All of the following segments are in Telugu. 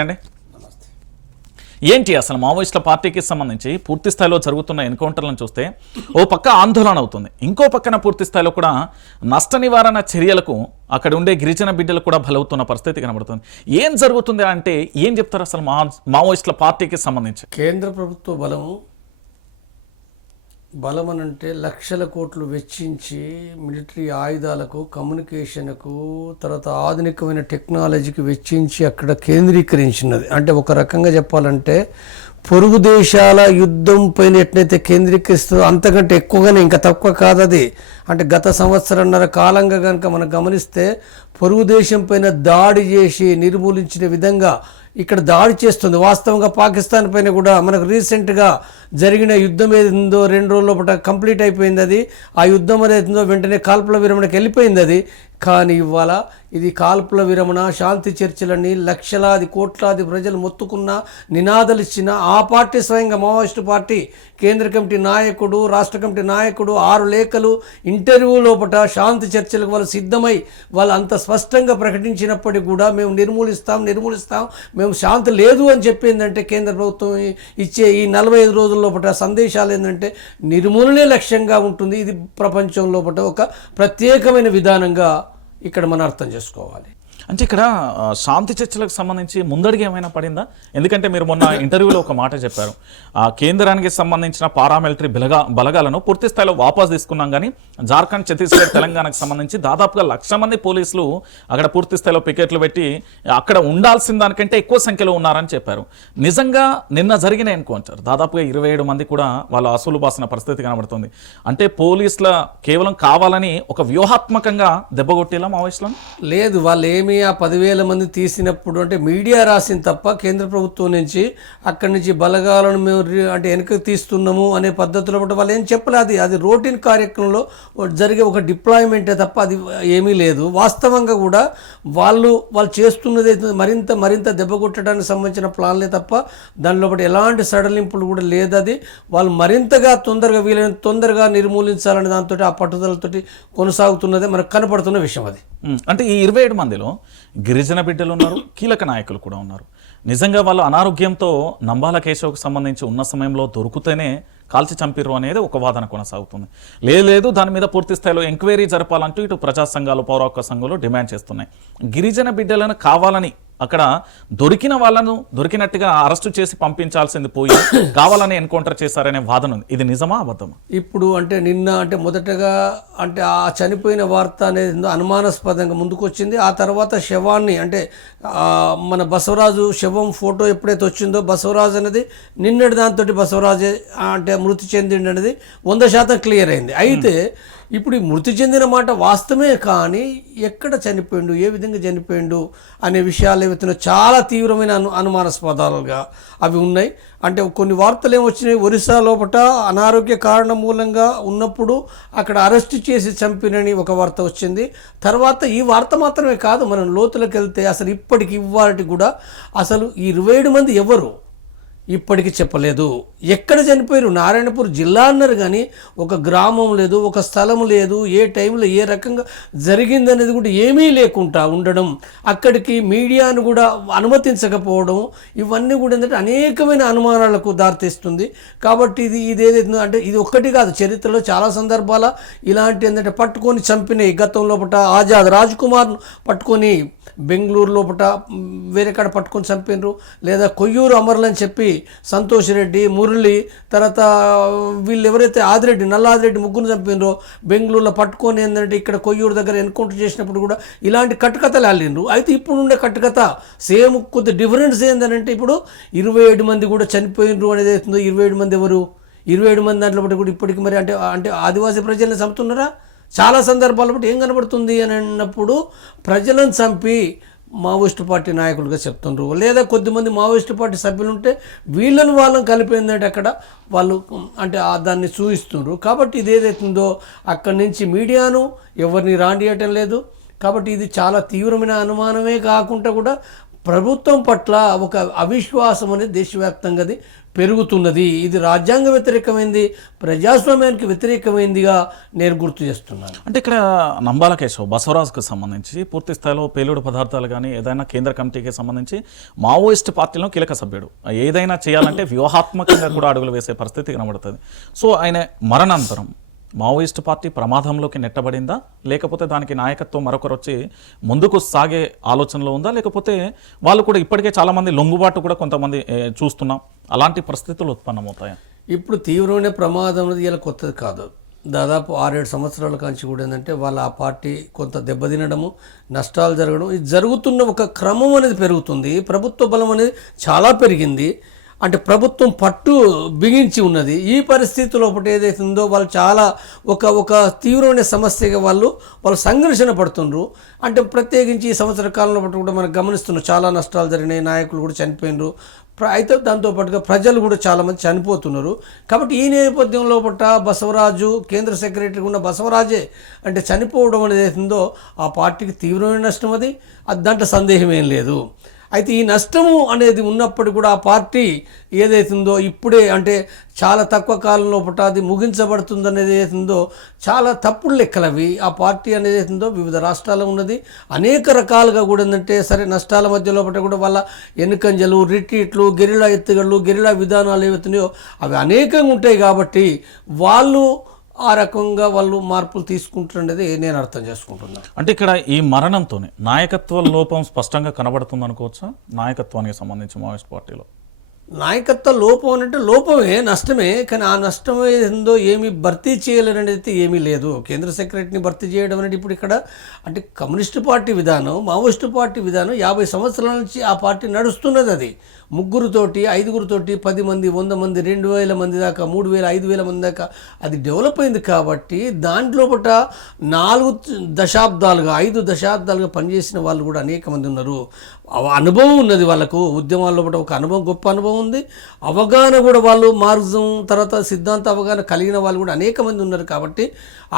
అండి ఏంటి అసలు మావోయిస్టుల పార్టీకి సంబంధించి పూర్తి స్థాయిలో జరుగుతున్న ఎన్కౌంటర్లను చూస్తే ఓ పక్క ఆందోళన అవుతుంది, ఇంకో పక్కన పూర్తి స్థాయిలో కూడా నష్ట నివారణ చర్యలకు అక్కడ ఉండే గిరిజన బిడ్డలు కూడా బలవుతున్న పరిస్థితి కనబడుతుంది. ఏం జరుగుతుంది అంటే ఏం చెప్తారు అసలు మావోయిస్టుల పార్టీకి సంబంధించి? కేంద్ర ప్రభుత్వ బలం అనంటే లక్షల కోట్లు వెచ్చించి మిలిటరీ ఆయుధాలకు, కమ్యూనికేషన్కు, తర్వాత ఆధునికమైన టెక్నాలజీకి వెచ్చించి అక్కడ కేంద్రీకరించినది. అంటే ఒక రకంగా చెప్పాలంటే పొరుగు దేశాల యుద్ధం పైన ఎట్లయితే కేంద్రీకరిస్తుందో అంతకంటే ఎక్కువగానే, ఇంకా తక్కువ కాదు అది. అంటే గత సంవత్సరంన్నర కాలంగా కనుక మనం గమనిస్తే పొరుగు దేశం పైన దాడి చేసి నిర్మూలించిన విధంగా ఇక్కడ దాడి చేస్తుంది. వాస్తవంగా పాకిస్తాన్ పైన కూడా మనకు రీసెంట్గా జరిగిన యుద్ధం ఏదో 2 రోజుల లోపల కంప్లీట్ అయిపోయింది. అది ఆ యుద్ధం ఏదో వెంటనే కాల్పుల విరమణకి వెళ్ళిపోయింది అది. కానీ ఇవాళ ఇది కాల్పుల విరమణ, శాంతి చర్చలని లక్షలాది కోట్లాది ప్రజలు మొత్తుకున్న, నినాదాలు ఇచ్చిన ఆ పార్టీ స్వయంగా మావోయిస్టు పార్టీ కేంద్ర కమిటీ నాయకుడు, రాష్ట్ర కమిటీ నాయకుడు 6 లేఖలు ఇంటర్వ్యూ లోపల శాంతి చర్చలకు వాళ్ళు సిద్ధమై వాళ్ళు అంత స్పష్టంగా ప్రకటించినప్పటికీ కూడా మేము నిర్మూలిస్తాం, మేము శాంతి లేదు అని చెప్పిందంటే కేంద్ర ప్రభుత్వం ఇచ్చే ఈ 45 రోజుల లోపల సందేశాలు ఏంటంటే నిర్మూలనే లక్ష్యంగా ఉంటుంది. ఇది ప్రపంచం లోపల ఒక ప్రత్యేకమైన విధానంగా ఇక్కడ మనం అర్థం చేసుకోవాలి. అంటే ఇక్కడ శాంతి చర్చలకు సంబంధించి ముందడుగు ఏమైనా పడిందా? ఎందుకంటే మీరు మొన్న ఇంటర్వ్యూలో ఒక మాట చెప్పారు, ఆ కేంద్రానికి సంబంధించిన పారామిలిటరీ బలగాలను పూర్తి స్థాయిలో వాపస్ తీసుకున్నాం, కానీ జార్ఖండ్, ఛత్తీస్గఢ్, తెలంగాణకు సంబంధించి దాదాపుగా 1,00,000 మంది పోలీసులు అక్కడ పూర్తి స్థాయిలో పికెట్లు పెట్టి అక్కడ ఉండాల్సిన దానికంటే ఎక్కువ సంఖ్యలో ఉన్నారని చెప్పారు. నిజంగా నిన్న జరిగిన ఎన్కౌంటర్ దాదాపుగా 27 మంది కూడా వాళ్ళ అసలు బాసిన పరిస్థితి కనబడుతుంది. అంటే పోలీసుల కేవలం కావాలని ఒక వ్యూహాత్మకంగా దెబ్బగొట్టేలా మావోయిస్టులను లేదు. వాళ్ళు ఏమి ఆ 10,000 మంది తీసినప్పుడు అంటే మీడియా రాసింది తప్ప కేంద్ర ప్రభుత్వం నుంచి అక్కడి నుంచి బలగాలను మేము అంటే వెనక్కి తీస్తున్నాము అనే పద్ధతిలో వాళ్ళు ఏం చెప్పలేదు. అది రొటీన్ కార్యక్రమంలో జరిగే ఒక డిప్లాయ్మెంటే తప్ప అది ఏమీ లేదు. వాస్తవంగా కూడా వాళ్ళు చేస్తున్నది మరింత దెబ్బ కొట్టడానికి సంబంధించిన ప్లాన్లే తప్ప దానిలో ఎలాంటి సడలింపులు కూడా లేదు. అది వాళ్ళు మరింతగా వీలైనంత తొందరగా నిర్మూలించాలనే దాంతో ఆ పట్టుదలతోటి కొనసాగుతున్నదే మనకు కనపడుతున్న విషయం అది. అంటే ఈ 27 మందిలో గిరిజన బిడ్డలు ఉన్నారు, కీలక నాయకులు కూడా ఉన్నారు. నిజంగా వాళ్ళు అనారోగ్యంతో నంబాల కేశవకు సంబంధించి ఉన్న సమయంలో దొరికితేనే కాల్చి చంపిర్రు అనేది ఒక వాదన కొనసాగుతుంది. లేదు దాని మీద పూర్తి స్థాయిలో ఎంక్వైరీ జరపాలంటూ ఇటు ప్రజా సంఘాలు, పౌర హక్కు సంఘాలు డిమాండ్ చేస్తున్నాయి. గిరిజన బిడ్డలను కావాలని అక్కడ దొరికిన వాళ్ళను దొరికినట్టుగా అరెస్టు చేసి పంపించాల్సింది పోయి కావాలని ఎన్కౌంటర్ చేశారనే వాదన ఉంది. ఇది నిజమా అబద్ధమా? ఇప్పుడు అంటే నిన్న అంటే మొదటగా అంటే ఆ చనిపోయిన వార్త అనేది అనుమానాస్పదంగా ముందుకు వచ్చింది. ఆ తర్వాత శవాన్ని అంటే మన బసవరాజు శవం ఫోటో ఎప్పుడైతే వచ్చిందో బసవరాజు అనేది నిన్నటి దాంతో బసవరాజే అంటే మృతి చెందిండి అనేది 100% క్లియర్ అయింది. అయితే ఇప్పుడు ఈ మృతి చెందిన మాట వాస్తవమే, కానీ ఎక్కడ చనిపోయిండు, ఏ విధంగా చనిపోయిండు అనే విషయాలు ఏవైతే చాలా తీవ్రమైన అనుమానాస్పదాలుగా అవి ఉన్నాయి. అంటే కొన్ని వార్తలు ఏమొచ్చినాయి, ఒరిస్సా లోపల అనారోగ్య కారణం మూలంగా ఉన్నప్పుడు అక్కడ అరెస్ట్ చేసి చంపినని ఒక వార్త వచ్చింది. తర్వాత ఈ వార్త మాత్రమే కాదు, మనం లోతులకు వెళ్తే అసలు ఇవాళకి కూడా అసలు ఈ 27 మంది ఎవరు ఇప్పటికీ చెప్పలేదు. ఎక్కడ చనిపోయారు? నారాయణపూర్ జిల్లా అన్నారు, కానీ ఒక గ్రామం లేదు, ఒక స్థలం లేదు, ఏ టైంలో ఏ రకంగా జరిగిందనేది కూడా ఏమీ లేకుండా ఉండడం, అక్కడికి మీడియాను కూడా అనుమతించకపోవడం, ఇవన్నీ కూడా ఏంటంటే అనేకమైన అనుమానాలకు దారితీస్తుంది. కాబట్టి ఇదేదైతే అంటే ఇది ఒక్కటి కాదు, చరిత్రలో చాలా సందర్భాల ఇలాంటి ఏంటంటే పట్టుకొని చంపినాయి. గతంలో ఆజాద్ రాజ్ కుమార్ను పట్టుకొని బెంగళూరు లోపల వేరే కాడ పట్టుకొని చంపినరు, లేదా కొయ్యూరు అమరులు అని చెప్పి సంతోష్ రెడ్డి, మురళి, తర్వాత వీళ్ళు ఎవరైతే నల్లాదిరెడ్డి ముగ్గురు చంపినరో బెంగళూరులో పట్టుకొని ఏంటంటే ఇక్కడ కొయ్యూరు దగ్గర ఎన్కౌంటర్ చేసినప్పుడు కూడా ఇలాంటి కట్టుకథలు అల్లిండ్రు. అయితే ఇప్పుడు ఉండే కట్టుకథ సేమ్, కొద్ది డిఫరెన్స్ ఏంటంటే ఇప్పుడు 27 మంది కూడా చనిపోయినరు అనేది అవుతుందో. 27 మంది ఎవరు? 27 మంది దాంట్లో కూడా ఇప్పటికి మరి అంటే ఆదివాసీ ప్రజల్ని చంపుతున్నారా? చాలా సందర్భాల్లో ఏం కనబడుతుంది అని అన్నప్పుడు ప్రజలను చంపి మావోయిస్టు పార్టీ నాయకులుగా చెప్తుండ్రు, లేదా కొద్దిమంది మావోయిస్టు పార్టీ సభ్యులు ఉంటే వాళ్ళని కలిపిందంటే అక్కడ వాళ్ళు అంటే దాన్ని చూపిస్తుండ్రు. కాబట్టి ఇది ఏదైతుందో అక్కడి నుంచి మీడియాను ఎవరిని రాండియటం లేదు. కాబట్టి ఇది చాలా తీవ్రమైన అనుమానమే కాకుండా కూడా ప్రభుత్వం పట్ల ఒక అవిశ్వాసం అనేది దేశవ్యాప్తంగా పెరుగుతున్నది. ఇది రాజ్యాంగ వ్యతిరేకమైంది, ప్రజాస్వామ్యానికి వ్యతిరేకమైందిగా నేను గుర్తు చేస్తున్నాను. అంటే ఇక్కడ నంబాల కేశవ్ బసవరాజ్కు సంబంధించి పూర్తి స్థాయిలో పేలుడు పదార్థాలు కానీ ఏదైనా కేంద్ర కమిటీకి సంబంధించి మావోయిస్ట్ పార్టీలో కీలక సభ్యుడు. ఏదైనా చేయాలంటే వ్యూహాత్మకంగా కూడా అడుగులు వేసే పరిస్థితి కనబడుతుంది. సో ఆయన మరణాంతరం మావోయిస్ట్ పార్టీ ప్రమాదంలోకి నెట్టబడిందా, లేకపోతే దానికి నాయకత్వం మరొకరు వచ్చి ముందుకు సాగే ఆలోచనలో ఉందా, లేకపోతే వాళ్ళు కూడా ఇప్పటికే చాలామంది లొంగుబాటు కూడా కొంతమంది చూస్తున్నాం, అలాంటి పరిస్థితులు ఉత్పన్నమవుతాయా? ఇప్పుడు తీవ్రమైన ప్రమాదం అనేది ఇలా కొత్తది కాదు. దాదాపు 6-7 సంవత్సరాల కాంచి కూడా ఏంటంటే వాళ్ళ ఆ పార్టీ కొంత దెబ్బతినడము, నష్టాలు జరగడం, ఇది జరుగుతున్న ఒక క్రమం అనేది పెరుగుతుంది. ప్రభుత్వ బలం అనేది చాలా పెరిగింది. అంటే ప్రభుత్వం పట్టు బిగించి ఉన్నది. ఈ పరిస్థితిలో ఒకటి ఏదైతే ఉందో వాళ్ళు చాలా ఒక తీవ్రమైన సమస్యగా వాళ్ళు సంఘర్షణ పడుతుండ్రు. అంటే ప్రత్యేకించి ఈ సంవత్సర కాలంలో పట్టు కూడా మనం గమనిస్తున్నాం, చాలా నష్టాలు జరిగినాయి, నాయకులు కూడా చనిపోయినారు. అయితే దాంతోపాటుగా ప్రజలు కూడా చాలామంది చనిపోతున్నారు. కాబట్టి ఈ నేపథ్యంలో పట్ట బసవరాజు కేంద్ర సెక్రటరీ ఉన్న బసవరాజే అంటే చనిపోవడం అనేది ఏతుందో ఆ పార్టీకి తీవ్రమైన నష్టం. అది దాంట్లో సందేహం ఏం లేదు. అయితే ఈ నష్టము అనేది ఉన్నప్పటికీ కూడా ఆ పార్టీ ఏదైతుందో ఇప్పుడే అంటే చాలా తక్కువ కాలంలో అది ముగించబడుతుందనేది ఏదైతుందో చాలా తప్పుడు లెక్కలవి. ఆ పార్టీ అనేది ఏతుందో వివిధ రాష్ట్రాల్లో ఉన్నది, అనేక రకాలుగా కూడా ఏంటంటే సరే నష్టాల మధ్యలో కూడా వాళ్ళ ఎన్నికంజలు, రిట్రీట్లు, గెరిలా ఎత్తుగళ్ళు, గెరిలా విధానాలు ఏవైతున్నాయో అవి అనేకంగా ఉంటాయి. కాబట్టి వాళ్ళు ఆ రకంగా వాళ్ళు మార్పులు తీసుకుంటున్నది నేను అర్థం చేసుకుంటున్నాను. అంటే ఇక్కడ ఈ మరణంతోనే నాయకత్వ లోపం స్పష్టంగా కనబడుతుంది అనుకోవచ్చా? నాయకత్వానికి సంబంధించి మావోయిస్ట్ పార్టీలో నాయకత్వ లోపం అంటే లోపమే, నష్టమే. కానీ ఆ నష్టం ఏందో ఏమీ భర్తీ చేయలేరనేది అయితే ఏమీ లేదు. కేంద్ర సెక్రటరీని భర్తీ చేయడం అనేది ఇప్పుడు ఇక్కడ అంటే కమ్యూనిస్టు పార్టీ విధానం, మావోయిస్టు పార్టీ విధానం 50 సంవత్సరాల నుంచి ఆ పార్టీ నడుస్తున్నది. అది 3తోటి 5తోటి 10 మంది 100 మంది 2000 మంది దాకా 3000 5000 మంది దాకా అది డెవలప్ అయింది. కాబట్టి దాంట్లో 4 దశాబ్దాలుగా 5 దశాబ్దాలుగా పనిచేసిన వాళ్ళు కూడా అనేక మంది ఉన్నారు. అనుభవం ఉన్నది వాళ్ళకు, ఉద్యమాల్లో ఒక అనుభవం, గొప్ప అనుభవం ఉంది. అవగాహన కూడా వాళ్ళు మార్గం తర్వాత సిద్ధాంత అవగాహన కలిగిన వాళ్ళు కూడా అనేక మంది ఉన్నారు. కాబట్టి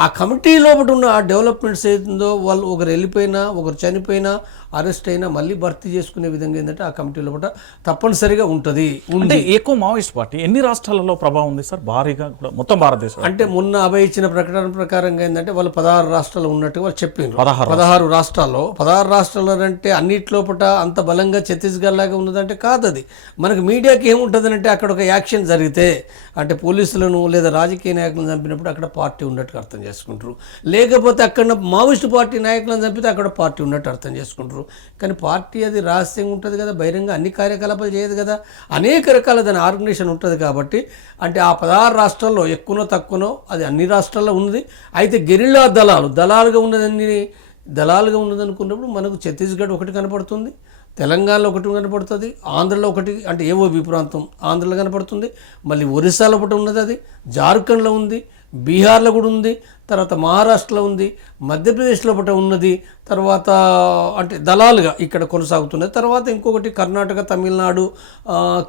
ఆ కమిటీ లోపల ఉన్న ఆ డెవలప్మెంట్స్ ఏదో వాళ్ళు ఒకరు వెళ్ళిపోయినా, ఒకరు చనిపోయినా, అరెస్ట్ అయినా మళ్ళీ భర్తీ చేసుకునే విధంగా ఏంటంటే ఆ కమిటీ లోపల తప్పనిసరిగా ఉంటుంది. అంటే ఎక్కువ మావోయిస్ట్ పార్టీ ఎన్ని రాష్ట్రాలలో ప్రభావం ఉంది సార్? భారీగా కూడా మొత్తం భారతదేశం అంటే మొన్న అభయ ఇచ్చిన ప్రకటన ప్రకారంగా ఏంటంటే వాళ్ళు 16 రాష్ట్రాలు ఉన్నట్టు వాళ్ళు చెప్పిండ్రు. 16 రాష్ట్రాల్లో 16 రాష్ట్రాలు అంటే అన్నిట్లోపట అంత బలంగా ఛత్తీస్గఢ్ లాగా ఉన్నదంటే కాదు. అది మనకు మీడియాకి ఏముంటుందంటే అక్కడ ఒక యాక్షన్ జరిగితే అంటే పోలీసులను లేదా రాజకీయ నాయకులను చంపినప్పుడు అక్కడ పార్టీ ఉన్నట్టు అర్థం చేసుకుంటారు. లేకపోతే అక్కడ మావోయిస్టు పార్టీ నాయకులను చంపితే అక్కడ పార్టీ ఉన్నట్టు అర్థం చేసుకుంటారు. కానీ పార్టీ అది రహస్యంగా ఉంటుంది కదా, బహిరంగ అన్ని కార్యకలాపాలు చేయదు కదా, అనేక రకాల దాని ఆర్గనైజేషన్ ఉంటుంది. కాబట్టి అంటే ఆ 16 రాష్ట్రాల్లో ఎక్కువనో తక్కువనో అది అన్ని రాష్ట్రాల్లో ఉన్నది. అయితే గెరిల్లా దళాలుగా ఉన్నదనుకున్నప్పుడు మనకు ఛత్తీస్గఢ్ ఒకటి కనపడుతుంది, తెలంగాణలో ఒకటి కనపడుతుంది, ఆంధ్రలో ఒకటి అంటే ఏఓబి ప్రాంతం ఆంధ్రలో కనపడుతుంది, మళ్ళీ ఒరిస్సాలో ఒకటి ఉన్నది, అది జార్ఖండ్లో ఉంది, బీహార్లో కూడా ఉంది, తర్వాత మహారాష్ట్రలో ఉంది, మధ్యప్రదేశ్లో ఒకటి ఉన్నది, తర్వాత అంటే దళాలుగా ఇక్కడ కొనసాగుతున్నది. తర్వాత ఇంకొకటి కర్ణాటక, తమిళనాడు,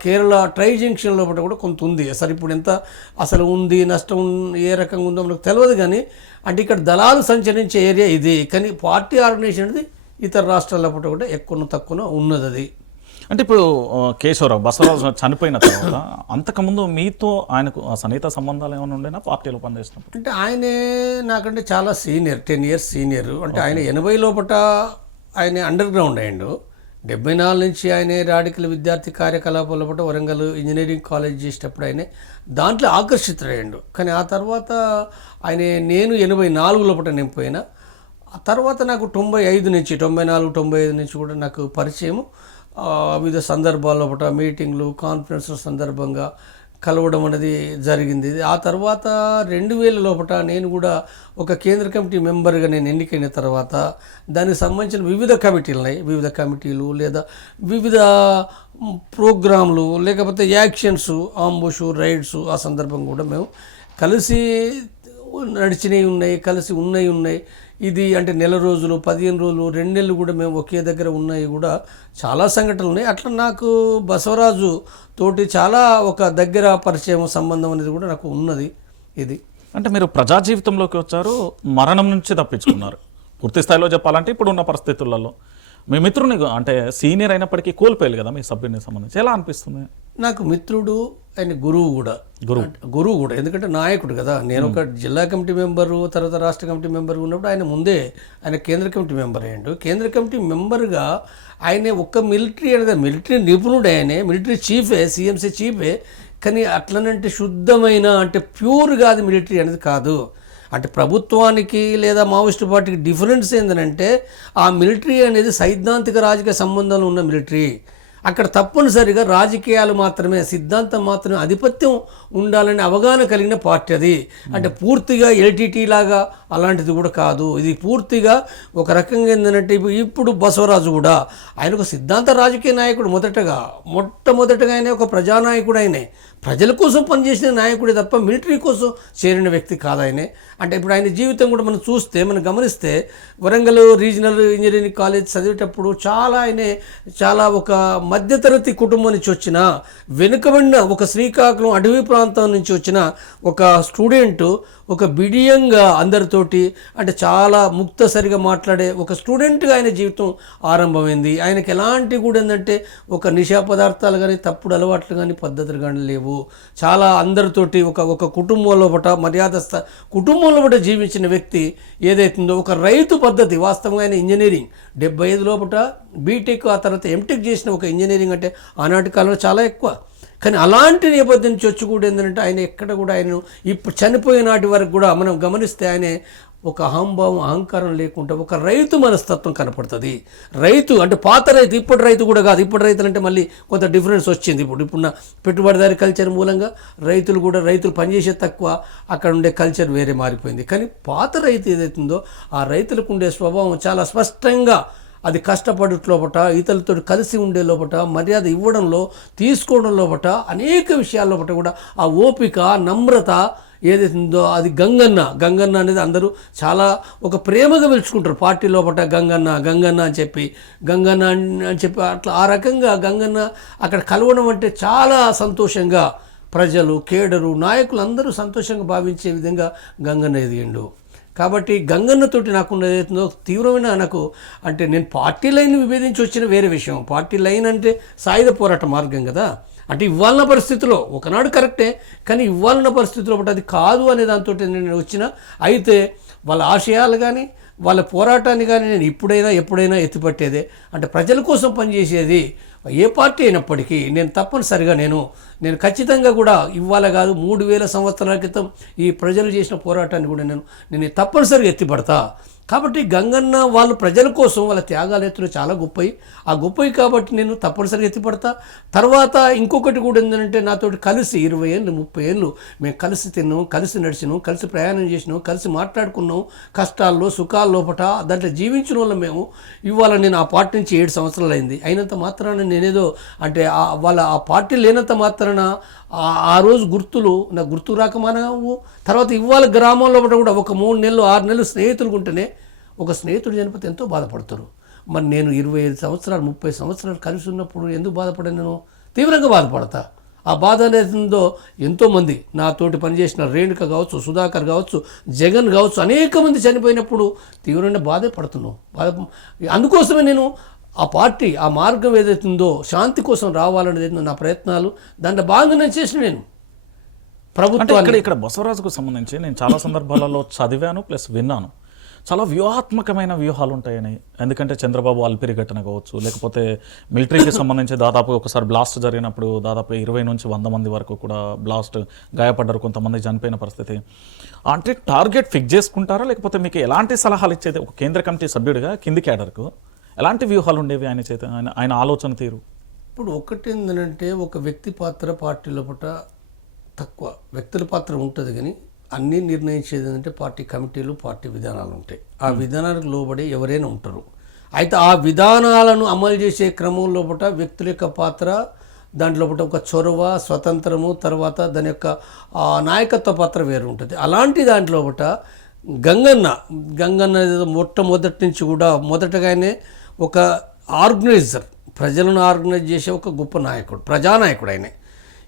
కేరళ ట్రై జంక్షన్లో ఒకటి కూడా కొంత ఉంది. సరే ఇప్పుడు ఎంత అసలు ఉంది, నష్టం ఏ రకంగా ఉందో మనకు తెలియదు. కానీ అంటే ఇక్కడ దళాలు సంచరించే ఏరియా ఇది. కానీ పార్టీ ఆర్గనైజేషన్ అనేది ఇతర రాష్ట్రాల పూట కూడా ఎక్కువ తక్కువ ఉన్నది. అది అంటే ఇప్పుడు కేశవరావు బసవరాజు చనిపోయిన తర్వాత అంతకుముందు మీతో ఆయనకు సన్నిహిత సంబంధాలు ఏమైనా ఉండేనా పార్టీలో పనిచేసినప్పుడు? అంటే ఆయనే నాకంటే చాలా సీనియర్, 10 years సీనియర్. అంటే ఆయన 80 లోపట ఆయన అండర్ గ్రౌండ్ అయ్యిండు. 74 నుంచి ఆయన రాడికల్ విద్యార్థి కార్యకలాపాల లోపల వరంగల్ ఇంజనీరింగ్ కాలేజ్ చేసేటప్పుడు ఆయన దాంట్లో ఆకర్షితుడయ్యాడు. కానీ ఆ తర్వాత నేను 84 లోపల నేను పోయినా. ఆ తర్వాత నాకు 94 95 నుంచి కూడా నాకు పరిచయం. వివిధ సందర్భాల్లో మీటింగ్లు, కాన్ఫరెన్స్ల సందర్భంగా కలవడం అనేది జరిగింది. ఆ తర్వాత 2000 లోపల నేను కూడా ఒక కేంద్ర కమిటీ మెంబర్గా నేను ఎన్నికైన తర్వాత దానికి సంబంధించిన వివిధ కమిటీలు ఉన్నాయి. వివిధ కమిటీలు లేదా వివిధ ప్రోగ్రాంలు లేకపోతే యాక్షన్స్, ఆంబుష్, రైడ్స్ ఆ సందర్భం కూడా మేము కలిసి నడిచినవి ఉన్నాయి, కలిసి ఉన్నాయి. ఇది అంటే నెల రోజులు, 15 రోజులు, 2 నెలలు కూడా మేము ఒకే దగ్గర ఉన్నాయి. కూడా చాలా సంఘటనలు ఉన్నాయి. అట్లా నాకు బసవరాజు తోటి చాలా ఒక దగ్గర పరిచయం, సంబంధం అనేది కూడా నాకు ఉన్నది. ఇది అంటే మీరు ప్రజా జీవితంలోకి వచ్చారు, మరణం నుంచి తప్పించుకున్నారు. పూర్తి స్థాయిలో చెప్పాలంటే ఇప్పుడున్న పరిస్థితులలో మీ మిత్రుని అంటే సీనియర్ అయినప్పటికీ కోల్పోయారు కదా మీ సభ్యుని సంబంధించి, ఎలా అనిపిస్తుంది? నాకు మిత్రుడు, ఆయన గురువు కూడా. గురువు కూడా, ఎందుకంటే నాయకుడు కదా. నేను ఒక జిల్లా కమిటీ మెంబరు, తర్వాత రాష్ట్ర కమిటీ మెంబర్ ఉన్నప్పుడు ఆయన ముందే ఆయన కేంద్ర కమిటీ మెంబర్ అయ్యాడు. కేంద్ర కమిటీ మెంబర్గా ఆయన ఒక్క మిలిటరీ అనేది మిలిటరీ నిపుణుడు, ఆయనే మిలిటరీ చీఫే, సిఎంసీ చీఫే. కానీ అట్లనంటే శుద్ధమైన అంటే ప్యూర్గా అది మిలిటరీ అనేది కాదు. అంటే ప్రభుత్వానికి లేదా మావోయిస్టు పార్టీకి డిఫరెన్స్ ఏంటంటే ఆ మిలిటరీ అనేది సైద్ధాంతిక రాజకీయ సంబంధాలు ఉన్న మిలిటరీ. అక్కడ తప్పనిసరిగా రాజకీయాలు మాత్రమే, సిద్ధాంతం మాత్రమే ఆధిపత్యం ఉండాలని అవగాహన కలిగిన పార్టీ అది. అంటే పూర్తిగా ఎల్టీటీ లాగా అలాంటిది కూడా కాదు. ఇది పూర్తిగా ఒక రకంగా ఏంటంటే ఇప్పుడు బసవరాజు కూడా ఆయన ఒక సిద్ధాంత రాజకీయ నాయకుడు. మొట్టమొదటగా ఆయన ఒక ప్రజానాయకుడు. ఆయనే ప్రజల కోసం పనిచేసిన నాయకుడే తప్ప మిలిటరీ కోసం చేరిన వ్యక్తి కాదు ఆయనే. అంటే ఇప్పుడు ఆయన జీవితం కూడా మనం చూస్తే, మనం గమనిస్తే, వరంగల్ రీజనల్ ఇంజనీరింగ్ కాలేజ్ చదివేటప్పుడు చాలా ఒక మధ్యతరగతి కుటుంబం నుంచి వచ్చిన, వెనుకబడిన ఒక శ్రీకాకుళం అడవి ప్రాంతం నుంచి వచ్చిన ఒక స్టూడెంటు ఒక బిడియంగా అందరితోటి అంటే చాలా ముక్తసరిగా మాట్లాడే ఒక స్టూడెంట్గా ఆయన జీవితం ఆరంభమైంది. ఆయనకి ఎలాంటి కూడా ఏంటంటే ఒక నిశా పదార్థాలు కానీ, తప్పుడు అలవాట్లు కానీ, పద్ధతులు కానీ లేవు. చాలా అందరితోటి ఒక కుటుంబంలో మర్యాదస్థ కుటుంబంలో జీవించిన వ్యక్తి ఏదైతుందో ఒక రైతు పద్ధతి. వాస్తవంగా ఆయన ఇంజనీరింగ్ 75 లోపల బీటెక్, ఆ తర్వాత ఎంటెక్ చేసిన ఒక ఇంజనీరింగ్ అంటే ఆనాటి కాలంలో చాలా ఎక్కువ. కానీ అలాంటి నేపథ్యం నుంచి వచ్చి కూడా ఏంటంటే ఆయన ఎక్కడ కూడా ఆయన ఇప్పుడు చనిపోయే నాటి వరకు కూడా మనం గమనిస్తే ఆయన ఒక అహంభావం, అహంకారం లేకుండా ఒక రైతు మనస్తత్వం కనపడుతుంది. రైతు అంటే పాత రైతు, ఇప్పుడు రైతు కూడా కాదు. ఇప్పుడు రైతులు అంటే మళ్ళీ కొంత డిఫరెన్స్ వచ్చింది. ఇప్పుడున్న పెట్టుబడిదారి కల్చర్ మూలంగా రైతులు పనిచేసే తక్కువ, అక్కడ ఉండే కల్చర్ వేరే మారిపోయింది. కానీ పాత రైతు ఏదైతుందో ఆ రైతులకు ఉండే స్వభావం చాలా స్పష్టంగా, అది కష్టపడే లోపట, ఇతరులతో కలిసి ఉండే లోపట, మర్యాద ఇవ్వడంలో, తీసుకోవడం లోపట, అనేక విషయాల లోపట కూడా ఆ ఓపిక, నమ్రత ఏదైతుందో అది గంగన్న అనేది అందరూ చాలా ఒక ప్రేమగా పిలుచుకుంటారు పార్టీ లోపల. గంగన్న అని చెప్పి అట్లా ఆ రకంగా గంగన్న అక్కడ కలవడం అంటే చాలా సంతోషంగా ప్రజలు, కేడరు, నాయకులు అందరూ సంతోషంగా భావించే విధంగా గంగన్న ఎదిగిండు. కాబట్టి గంగన్నతోటి నాకున్న ఏదైతుందో తీవ్రమైన నాకు అంటే నేను పార్టీ లైన్ విభేదించి వచ్చిన వేరే విషయం. పార్టీ లైన్ అంటే సాయుధ పోరాట మార్గం కదా. అంటే ఇవ్వాలన్న పరిస్థితిలో ఒకనాడు కరెక్టే, కానీ ఇవ్వాలన్న పరిస్థితిలో అది కాదు అనే దాంతో నేను వచ్చిన. అయితే వాళ్ళ ఆశయాలు కానీ, వాళ్ళ పోరాటాన్ని కానీ నేను ఎప్పుడైనా ఎత్తిపట్టేదే. అంటే ప్రజల కోసం పనిచేసేది ఏ పార్టీ అయినప్పటికీ నేను తప్పనిసరిగా నేను ఖచ్చితంగా కూడా ఇవ్వాలి కాదు, 3000 సంవత్సరాల క్రితం ఈ ప్రజలు చేసిన పోరాటాన్ని కూడా నేను తప్పనిసరిగా ఎత్తిపడతా. కాబట్టి గంగన్న వాళ్ళు ప్రజల కోసం వాళ్ళ త్యాగాలు ఎత్తులు చాలా గొప్పవి. ఆ గొప్పవి కాబట్టి నేను తప్పనిసరిగా ఎత్తిపడతా. తర్వాత ఇంకొకటి కూడా ఏంటంటే నాతోటి కలిసి 20 ఏళ్ళు 30 ఏళ్ళు మేము కలిసి తిన్నాం, కలిసి నడిచినాం, కలిసి ప్రయాణం చేసినాం, కలిసి మాట్లాడుకున్నాం, కష్టాల్లో సుఖాల లోపట దాంట్లో జీవించిన వాళ్ళం మేము. ఇవాళ నేను ఆ పార్టీ నుంచి 7 సంవత్సరాలు అయింది. అయినంత మాత్రాన నేనేదో అంటే వాళ్ళ ఆ పార్టీ లేనంత మాత్రాన ఆ రోజు నాకు గుర్తు రాకమానవు. తర్వాత ఇవాళ గ్రామంలో కూడా ఒక 3 నెలలు 6 నెలలు స్నేహితులు ఉంటేనే ఒక స్నేహితుడు చనిపోతే ఎంతో బాధపడతారు. మరి నేను 25 సంవత్సరాలు 30 సంవత్సరాలు కలిసి ఉన్నప్పుడు ఎందుకు బాధపడాను? నేను తీవ్రంగా బాధపడతా. ఆ బాధ అనేదో ఎంతోమంది నాతోటి పనిచేసిన రేణుక కావచ్చు, సుధాకర్ కావచ్చు, జగన్ కావచ్చు, అనేక మంది చనిపోయినప్పుడు తీవ్రంగా బాధపడుతున్నాం. అందుకోసమే నేను ఆ పార్టీ ఆ మార్గం ఏదైతుందో శాంతి కోసం రావాలనేది నా ప్రయత్నాలు. దాంట్లో భాగంగా నేను చేసిన నేను ప్రభుత్వం ఇక్కడ బసవరాజుకు సంబంధించి నేను చాలా సందర్భాలలో చదివాను ప్లస్ విన్నాను. చాలా వ్యూహాత్మకమైన వ్యూహాలు ఉంటాయని. ఎందుకంటే చంద్రబాబు అల్పిరి ఘటన కావచ్చు, లేకపోతే మిలిటరీకి సంబంధించి దాదాపు ఒకసారి బ్లాస్ట్ జరిగినప్పుడు దాదాపు 20 నుంచి 100 మంది వరకు కూడా బ్లాస్ట్ గాయపడ్డారు, కొంతమంది చనిపోయిన పరిస్థితి. అంటే టార్గెట్ ఫిక్స్ చేసుకుంటారా, లేకపోతే మీకు ఎలాంటి సలహాలు ఇచ్చేది ఒక కేంద్ర కమిటీ సభ్యుడిగా కింది క్యాడర్కు ఎలాంటి వ్యూహాలు ఉండేవి ఆయన చేత, ఆయన ఆలోచన తీరు? ఇప్పుడు ఒకటి ఏంటంటే ఒక వ్యక్తి పాత్ర పార్టీ లోపల తక్కువ, వ్యక్తుల పాత్ర ఉంటుంది, కానీ అన్నీ నిర్ణయించేది ఏంటంటే పార్టీ కమిటీలు, పార్టీ విధానాలు ఉంటాయి. ఆ విధానాలకు లోబడి ఎవరైనా ఉంటారు. అయితే ఆ విధానాలను అమలు చేసే క్రమం లోపల వ్యక్తుల యొక్క పాత్ర, దాంట్లో ఒక చొరవ, స్వతంత్రము, తర్వాత దాని యొక్క నాయకత్వ పాత్ర వేరు ఉంటుంది. అలాంటి దాంట్లో గంగన్న మొట్టమొదటి నుంచి కూడా మొదటగానే ఒక ఆర్గనైజర్, ప్రజలను ఆర్గనైజ్ చేసే ఒక గొప్ప నాయకుడు, ప్రజానాయకుడు ఆయనే.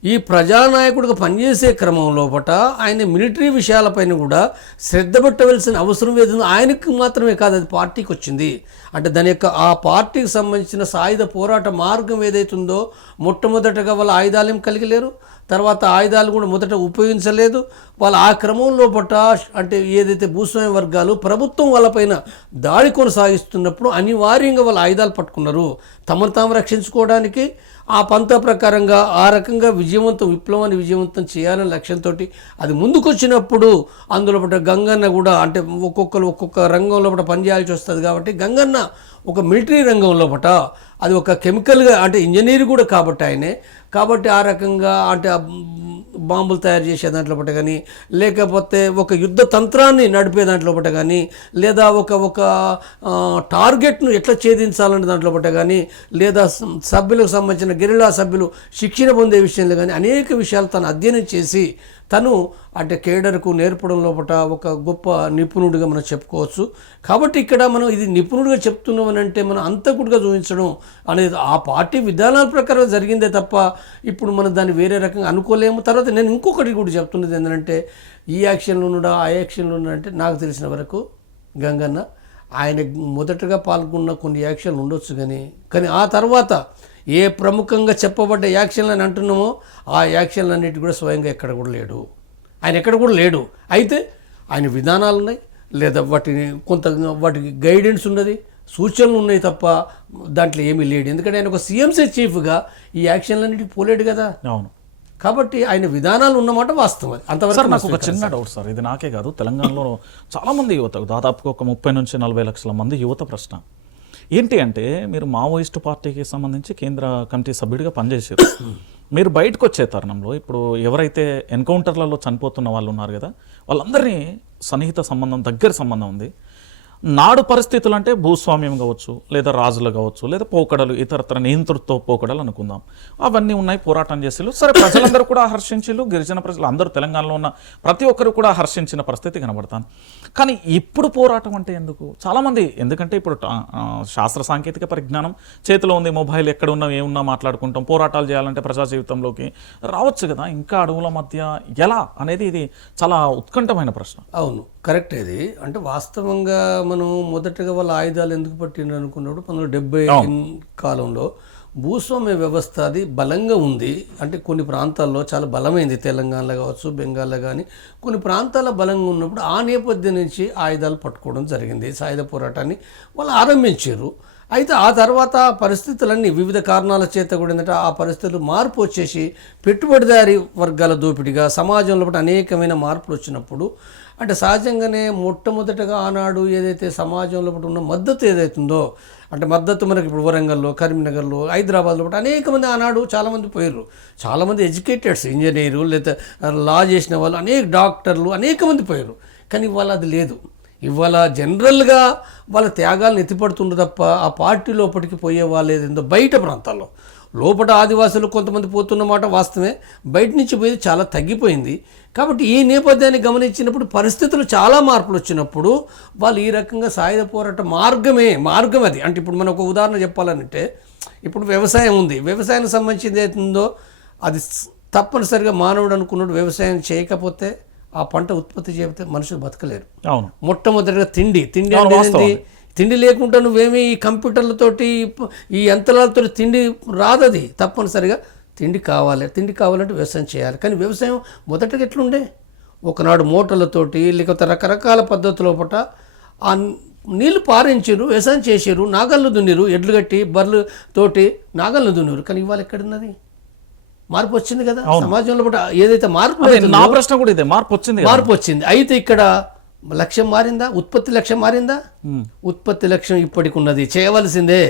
ఈ ప్రజానాయకుడిగా పనిచేసే క్రమం లోపట ఆయన మిలిటరీ విషయాలపైన కూడా శ్రద్ధ పెట్టవలసిన అవసరం ఏదో ఆయనకు మాత్రమే కాదు, అది పార్టీకి వచ్చింది. అంటే దాని యొక్క ఆ పార్టీకి సంబంధించిన సాయుధ పోరాట మార్గం ఏదైతుందో మొట్టమొదటగా వాళ్ళ ఆయుధాలు ఏం కలిగి లేరు, తర్వాత ఆయుధాలు కూడా మొదట ఉపయోగించలేదు. వాళ్ళ ఆ క్రమంలో పట్ట అంటే ఏదైతే భూస్వామ్య వర్గాలు ప్రభుత్వం వాళ్ళపైన దాడి కొనసాగిస్తున్నప్పుడు అనివార్యంగా వాళ్ళ ఆయుధాలు పట్టుకున్నారు తమను తాము రక్షించుకోవడానికి. ఆ పంత ప్రకారంగా ఆ రకంగా విప్లవాన్ని విజయవంతం చేయాలనే లక్ష్యంతో అది ముందుకొచ్చినప్పుడు అందులో పట్ట గంగన్న కూడా అంటే ఒక్కొక్క రంగంలో పట్ట పనిచేయాల్సి వస్తుంది. కాబట్టి గంగన్న ఒక మిలిటరీ రంగంలో పట అది ఒక కెమికల్గా అంటే ఇంజనీర్ కూడా కాబట్టి ఆయనే, కాబట్టి ఆ రకంగా అంటే బాంబులు తయారు చేసే దాంట్లో పట్ట కానీ, లేకపోతే ఒక యుద్ధ తంత్రాన్ని నడిపే దాంట్లో పట్ట కానీ, లేదా ఒక టార్గెట్ను ఎట్లా ఛేదించాలనే దాంట్లో పట్ట కానీ, లేదా సభ్యులకు సంబంధించిన గెరిల్లా సభ్యులు శిక్షణ పొందే విషయంలో కానీ అనేక విషయాలు తను అధ్యయనం చేసి తను అంటే కేడర్కు నేర్పడం లోపల ఒక గొప్ప నిపుణుడిగా మనం చెప్పుకోవచ్చు. కాబట్టి ఇక్కడ మనం ఇది నిపుణుడిగా చెప్తున్నామని అంటే మనం అంతకుడిగా చూపించడం అనేది ఆ పార్టీ విధానాల ప్రకారం జరిగిందే తప్ప ఇప్పుడు మనం దాన్ని వేరే రకంగా అనుకోలేము. తర్వాత నేను ఇంకొకటి కూడా చెప్తున్నది ఏంటంటే ఈ యాక్షన్లో ఉన్నాడా ఆ యాక్షన్లో ఉన్నాడంటే నాకు తెలిసిన వరకు గంగన్న ఆయన మొదటగా పాల్గొన్న కొన్ని యాక్షన్లు ఉండొచ్చు కానీ ఆ తర్వాత ఏ ప్రముఖంగా చెప్పబడ్డ యాక్షన్లు అని అంటున్నామో ఆ యాక్షన్లు అన్నిటి కూడా స్వయంగా ఎక్కడ కూడా లేడు, ఆయన ఎక్కడ కూడా లేడు. అయితే ఆయన విధానాలు ఉన్నాయి, లేదా వాటికి గైడెన్స్ ఉన్నది, సూచనలు ఉన్నాయి తప్ప దాంట్లో ఏమీ లేడు. ఎందుకంటే ఆయన ఒక సీఎంసీ చీఫ్గా ఈ యాక్షన్లన్నిటికీ పోలేడు కదా. అవును, కాబట్టి ఆయన విధానాలు ఉన్నమాట వాస్తవం. అది అంతవరకు నాకు ఒక చిన్న డౌట్ సార్, ఇది నాకే కాదు తెలంగాణలో చాలామంది యువత, దాదాపుగా ఒక 30 నుంచి 40 లక్షల మంది యువత ప్రశ్న ఏంటి అంటే, మీరు మావోయిస్టు పార్టీకి సంబంధించి కేంద్ర కమిటీ సభ్యుడిగా పనిచేసారు. మీరు బయటకు వచ్చే తరుణంలో ఇప్పుడు ఎవరైతే ఎన్కౌంటర్లలో చనిపోతున్న వాళ్ళు ఉన్నారు కదా, వాళ్ళందరినీ సన్నిహిత సంబంధం, దగ్గర సంబంధం ఉంది. నాడు పరిస్థితులు అంటే భూస్వామ్యం కావచ్చు, లేదా రాజులు కావచ్చు, లేదా పోకడలు, ఇతరత్ర నియంతృత్వ పోకడలు అనుకుందాం, అవన్నీ ఉన్నాయి. పోరాటం చేసేలు సరే, ప్రజలందరూ కూడా హర్షించిలు, గిరిజన ప్రజలు అందరూ తెలంగాణలో ఉన్న ప్రతి ఒక్కరు కూడా హర్షించిన పరిస్థితి కనబడతాను. కానీ ఇప్పుడు పోరాటం అంటే ఎందుకు చాలామంది, ఎందుకంటే ఇప్పుడు శాస్త్ర సాంకేతిక పరిజ్ఞానం చేతిలో ఉంది, మొబైల్ ఎక్కడ ఉన్నా ఏమున్నా మాట్లాడుకుంటాం. పోరాటాలు చేయాలంటే ప్రజా జీవితంలోకి రావచ్చు కదా, ఇంకా అడవుల మధ్య ఎలా అనేది ఇది చాలా ఉత్కంఠమైన ప్రశ్న. అవును, కరెక్ట్. ఇది అంటే వాస్తవంగా మనం మొదటగా వాళ్ళ ఆయుధాలు ఎందుకు పట్టిండ్రు అనుకున్నప్పుడు 1970 కాలంలో భూస్వామ్య వ్యవస్థ అది బలంగా ఉంది. అంటే కొన్ని ప్రాంతాల్లో చాలా బలమైంది, తెలంగాణలో కావచ్చు, బెంగాల్లో కానీ కొన్ని ప్రాంతాల బలంగా ఉన్నప్పుడు ఆ నేపథ్యం నుంచి ఆయుధాలు పట్టుకోవడం జరిగింది. సాయుధ పోరాటాన్ని వాళ్ళు ఆరంభించారు. అయితే ఆ తర్వాత పరిస్థితులన్నీ వివిధ కారణాల చేత కూడా ఏంటంటే ఆ పరిస్థితులు మార్పు వచ్చేసి పెట్టుబడిదారీ వర్గాల దోపిడిగా సమాజంలో అనేకమైన మార్పులు వచ్చినప్పుడు అంటే సహజంగానే మొట్టమొదటగా ఆనాడు ఏదైతే సమాజంలో ఉన్న మద్దతు ఏదైతుందో అంటే మద్దతు మనకి ఇప్పుడు వరంగల్లో, కరీంనగర్లో, హైదరాబాద్లో అనేక మంది ఆనాడు చాలామంది పోయారు. చాలామంది ఎడ్యుకేటెడ్స్, ఇంజనీరు, లేదా లా చేసిన వాళ్ళు, అనేక డాక్టర్లు అనేక మంది పోయారు. కానీ ఇవాళ అది లేదు. ఇవాళ జనరల్గా వాళ్ళ త్యాగాలను ఎత్తిపడుతుండ్రు తప్ప ఆ పార్టీ లోపలికి పోయే వాళ్ళు ఏదో బయట ప్రాంతాల్లో లోపల ఆదివాసులు కొంతమంది పోతున్నమాట వాస్తవమే, బయట నుంచి పోయేది చాలా తగ్గిపోయింది. కాబట్టి ఈ నేపథ్యాన్ని గమనించినప్పుడు పరిస్థితులు చాలా మార్పులు వచ్చినప్పుడు వాళ్ళు ఈ రకంగా సాయుధ పోరాట మార్గం అది. అంటే ఇప్పుడు మనం ఒక ఉదాహరణ చెప్పాలంటే ఇప్పుడు వ్యవసాయం ఉంది, వ్యవసాయానికి సంబంధించింది ఏతుందో అది తప్పనిసరిగా మానవుడు అనుకున్నాడు వ్యవసాయం చేయకపోతే ఆ పంట ఉత్పత్తి చేయకపోతే మనుషులు బతకలేరు. అవును, మొట్టమొదటిగా తిండి అనేది, తిండి లేకుండా నువ్వేమీ ఈ కంప్యూటర్లతోటి ఈ యంత్రాలతో తిండి రాదది. తప్పనిసరిగా తిండి కావాలంటే వ్యవసాయం చేయాలి. కానీ వ్యవసాయం మొదటగా ఎట్లుండే, ఒకనాడు మోటార్లతోటి లేకపోతే రకరకాల పద్ధతుల పట్ల ఆ నీళ్లు పారించారు, వ్యవసాయం చేసారు, నాగళ్ళు దున్నిరు, ఎడ్లు కట్టి బర్రెలు తోటి నాగళ్ళు దున్నిరు. కానీ ఇవాళ ఎక్కడున్నది? మార్పు వచ్చింది కదా సమాజంలో పట్ల ఏదైతే మార్పు వచ్చింది. అయితే ఇక్కడ లక్ష్యం మారిందా? ఉత్పత్తి లక్ష్యం మారిందా? ఉత్పత్తి లక్ష్యం ఇప్పటికి ఉన్నది, చేయవలసిందే.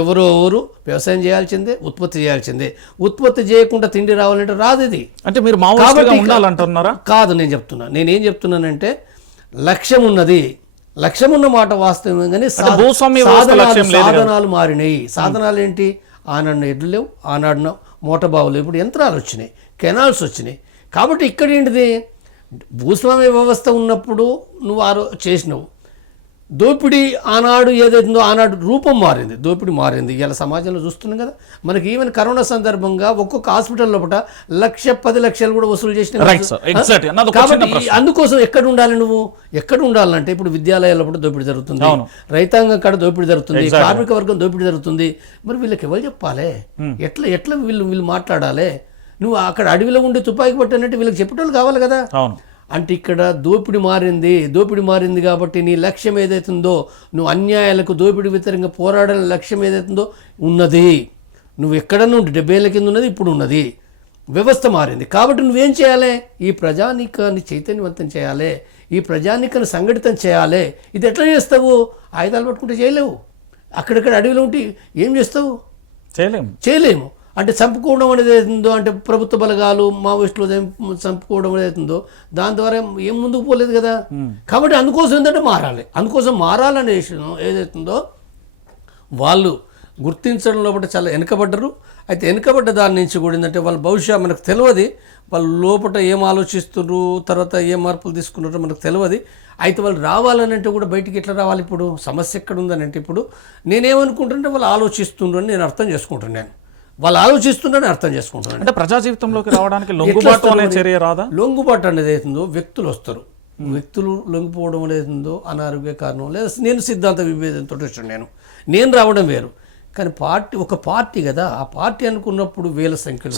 ఎవరు వ్యవసాయం చేయాల్సిందే, ఉత్పత్తి చేయాల్సిందే. ఉత్పత్తి చేయకుండా తిండి రావాలంటే రాదు. ఇది అంటే మీరు మావోయిస్టుగా ఉండాలంటున్నారా? కాదు, నేనేం చెప్తున్నానంటే లక్ష్యం ఉన్నది. లక్ష్యం ఉన్న మాట వాస్తవం, కానీ సాధనాలు మారినాయి. సాధనాలు ఏంటి? ఆనాడు ఎడ్లు లేవు, ఆనాడున మోటబావులు, ఇప్పుడు యంత్రాలు వచ్చినాయి, కెనాల్స్ వచ్చినాయి. కాబట్టి ఇక్కడ ఏంటిది, భూస్వామ్య వ్యవస్థ ఉన్నప్పుడు నువ్వు చేసినావు, దోపిడీ ఆనాడు ఏదైతుందో ఆనాడు రూపం మారింది, దోపిడీ మారింది. ఇలా సమాజంలో చూస్తున్నాం కదా, మనకి ఈవెన్ కరోనా సందర్భంగా ఒక్కొక్క హాస్పిటల్ లోపల 1,10,00,000 కూడా వసూలు Right, sir. Exactly. అన్నది ఒక చిన్న కాబట్టి ప్రశ్న. అందుకోసం ఎక్కడ ఉండాలి నువ్వు, ఎక్కడ ఉండాలంటే ఇప్పుడు విద్యాలయాల్లో కూడా దోపిడీ జరుగుతుంది, రైతాంగం కాడ దోపిడీ జరుగుతుంది, కార్మిక వర్గం దోపిడీ జరుగుతుంది. మరి వీళ్ళకి ఎవరు చెప్పాలి, ఎట్లా ఎట్లా వీళ్ళు మాట్లాడాలి? నువ్వు అక్కడ అడవిలో ఉండి తుపాకీ పట్టినట్టు వీళ్ళకి చెప్పేటోళ్ళు కావాలి కదా. అంటే ఇక్కడ దోపిడీ మారింది కాబట్టి నీ లక్ష్యం ఏదైతుందో, నువ్వు అన్యాయాలకు దోపిడీ వ్యతిరేకంగా పోరాడాలని లక్ష్యం ఏదైతుందో ఉన్నది. నువ్వు ఎక్కడన్నా ఉండి 70 ఏళ్ళ కింద ఉన్నది, ఇప్పుడు ఉన్నది. వ్యవస్థ మారింది కాబట్టి నువ్వేం చేయాలి? ఈ ప్రజానీకాన్ని చైతన్యవంతం చేయాలి, ఈ ప్రజానీకాన్ని సంఘటితం చేయాలి. ఇది ఎట్లా చేస్తావు? ఆయుధాలు పట్టుకుంటే చేయలేవు. అక్కడక్కడ అడవిలో ఉంటే ఏం చేస్తావు? చేయలేము. అంటే చంపుకోవడం అనేది అవుతుందో, అంటే ప్రభుత్వ బలగాలు మావోయిస్టులు చంపుకోవడం అనేది అవుతుందో, దాని ద్వారా ఏం ముందుకు పోలేదు కదా. కాబట్టి అందుకోసం ఏంటంటే అందుకోసం మారాలనే విషయం ఏదైతుందో వాళ్ళు గుర్తించడం లోపల చాలా వెనుకబడ్డరు. అయితే వెనుకబడ్డ దాని నుంచి కూడా ఏంటంటే వాళ్ళు బహుశా మనకు తెలియదు, వాళ్ళు లోపల ఏం ఆలోచిస్తున్నారు, తర్వాత ఏ మార్పులు తీసుకున్నారో మనకు తెలియదు. అయితే వాళ్ళు రావాలనంటే కూడా బయటికి ఎట్లా రావాలి? ఇప్పుడు సమస్య ఎక్కడ ఉందనంటే, ఇప్పుడు నేనేమనుకుంటుంటే వాళ్ళు ఆలోచిస్తున్నారు అని నేను అర్థం చేసుకుంటున్నాను, వాళ్ళు ఆలోచిస్తున్నారని అర్థం చేసుకుంటున్నాను. అంటే ప్రజా జీవితంలోకి రావడానికి లొంగుబాటు అనే చర్య రాదా? లొంగుబాటు అనేది అవుతుందో వ్యక్తులు వస్తారు, వ్యక్తులు లొంగిపోవడం అనేది ఉందో అనారోగ్య కారణం, లేదా నేను సిద్ధాంత విభేదంతో వచ్చాను, నేను రావడం వేరు. కానీ ఒక పార్టీ కదా, ఆ పార్టీ అనుకున్నప్పుడు వేల సంఖ్యలో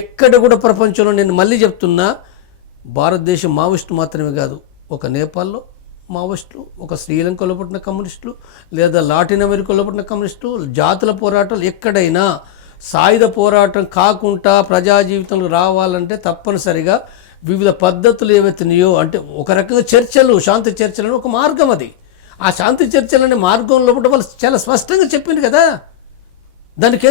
ఎక్కడ కూడా ప్రపంచంలో, నేను మళ్ళీ చెప్తున్నా, భారతదేశం మావోయిస్టు మాత్రమే కాదు, ఒక నేపాల్లో మావోయిస్టులు, ఒక శ్రీలంకలో పుట్టిన కమ్యూనిస్టులు, లేదా లాటిన్ అమెరికాలో పుట్టిన కమ్యూనిస్టులు, జాతుల పోరాటాలు ఎక్కడైనా సాయుధ పోరాటం కాకుండా ప్రజా జీవితంలో రావాలంటే తప్పనిసరిగా వివిధ పద్ధతులు ఏవైతున్నాయో, అంటే ఒక రకంగా చర్చలు, శాంతి చర్చలను ఒక మార్గం. అది ఆ శాంతి చర్చలనే మార్గంలో వాళ్ళు చాలా స్పష్టంగా చెప్పింది కదా. దానికి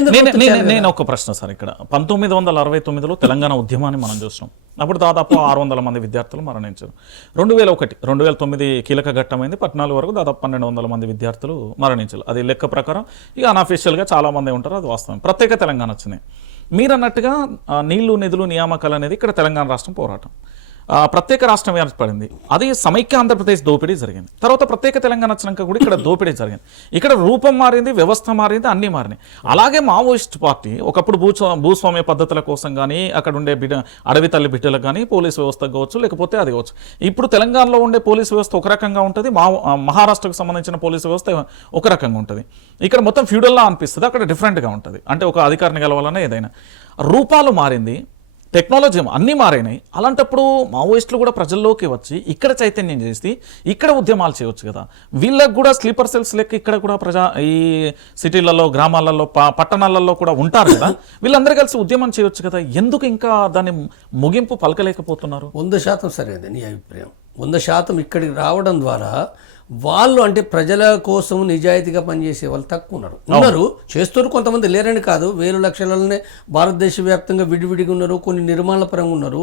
నేను ఒక ప్రశ్న సార్, ఇక్కడ 1969లో తెలంగాణ ఉద్యమాన్ని మనం చూసినాం. అప్పుడు దాదాపు 600 మంది విద్యార్థులు మరణించారు. 2009 కీలక ఘట్టమైంది. 14 వరకు దాదాపు 1200 మంది విద్యార్థులు మరణించారు. అది లెక్క ప్రకారం. ఇక అన్అఫీషియల్గా చాలా మంది ఉంటారు, అది వాస్తవం. ప్రత్యేక తెలంగాణ వచ్చినాయి. మీరు అన్నట్టుగా నీళ్లు నిధులు నియామకాలు అనేది ఇక్కడ తెలంగాణ రాష్ట్రం పోరాటం. ప్రత్యేక రాష్ట్రం ఏర్పడింది, అది సమైక్య ఆంధ్రప్రదేశ్ దోపిడీ జరిగింది. తర్వాత ప్రత్యేక తెలంగాణ వచ్చినాక కూడా ఇక్కడ దోపిడీ జరిగింది. ఇక్కడ రూపం మారింది, వ్యవస్థ మారింది, అన్నీ మారినాయి. అలాగే మావోయిస్ట్ పార్టీ ఒకప్పుడు భూస్వామ్య పద్ధతుల కోసం కానీ, అక్కడ ఉండే అడవి తల్లి బిడ్డలకు కానీ పోలీసు వ్యవస్థ కావచ్చు, లేకపోతే అది కావచ్చు. ఇప్పుడు తెలంగాణలో ఉండే పోలీసు వ్యవస్థ ఒక రకంగా ఉంటుంది, మహారాష్ట్రకు సంబంధించిన పోలీసు వ్యవస్థ ఒక రకంగా ఉంటుంది. ఇక్కడ మొత్తం ఫ్యూడల్లా అనిపిస్తుంది, అక్కడ డిఫరెంట్గా ఉంటుంది. అంటే ఒక అధికారిని గెలవాలన్నా ఏదైనా రూపాలు మారింది, టెక్నాలజీ అన్నీ మారినాయి. అలాంటప్పుడు మావోయిస్టులు కూడా ప్రజల్లోకి వచ్చి ఇక్కడ చైతన్యం చేసి ఇక్కడ ఉద్యమాలు చేయవచ్చు కదా. వీళ్ళకి కూడా స్లీపర్ సెల్స్ లెక్క ఇక్కడ కూడా ఈ సిటీలలో, గ్రామాలలో, పట్టణాలలో కూడా ఉంటారు కదా. వీళ్ళందరూ కలిసి ఉద్యమం చేయవచ్చు కదా. ఎందుకు ఇంకా దాన్ని ముగింపు పలకలేకపోతున్నారు? 100% సరైనది నీ అభిప్రాయం. 100% ఇక్కడికి రావడం ద్వారా వాళ్ళు, అంటే ప్రజల కోసం నిజాయితీగా పనిచేసే వాళ్ళు తక్కువ ఉన్నారు. చేస్తారు, కొంతమంది లేరని కాదు, వేలు లక్షలనే భారతదేశ వ్యాప్తంగా విడివిడిగా ఉన్నారు, కొన్ని నిర్మాణ పరంగా ఉన్నారు.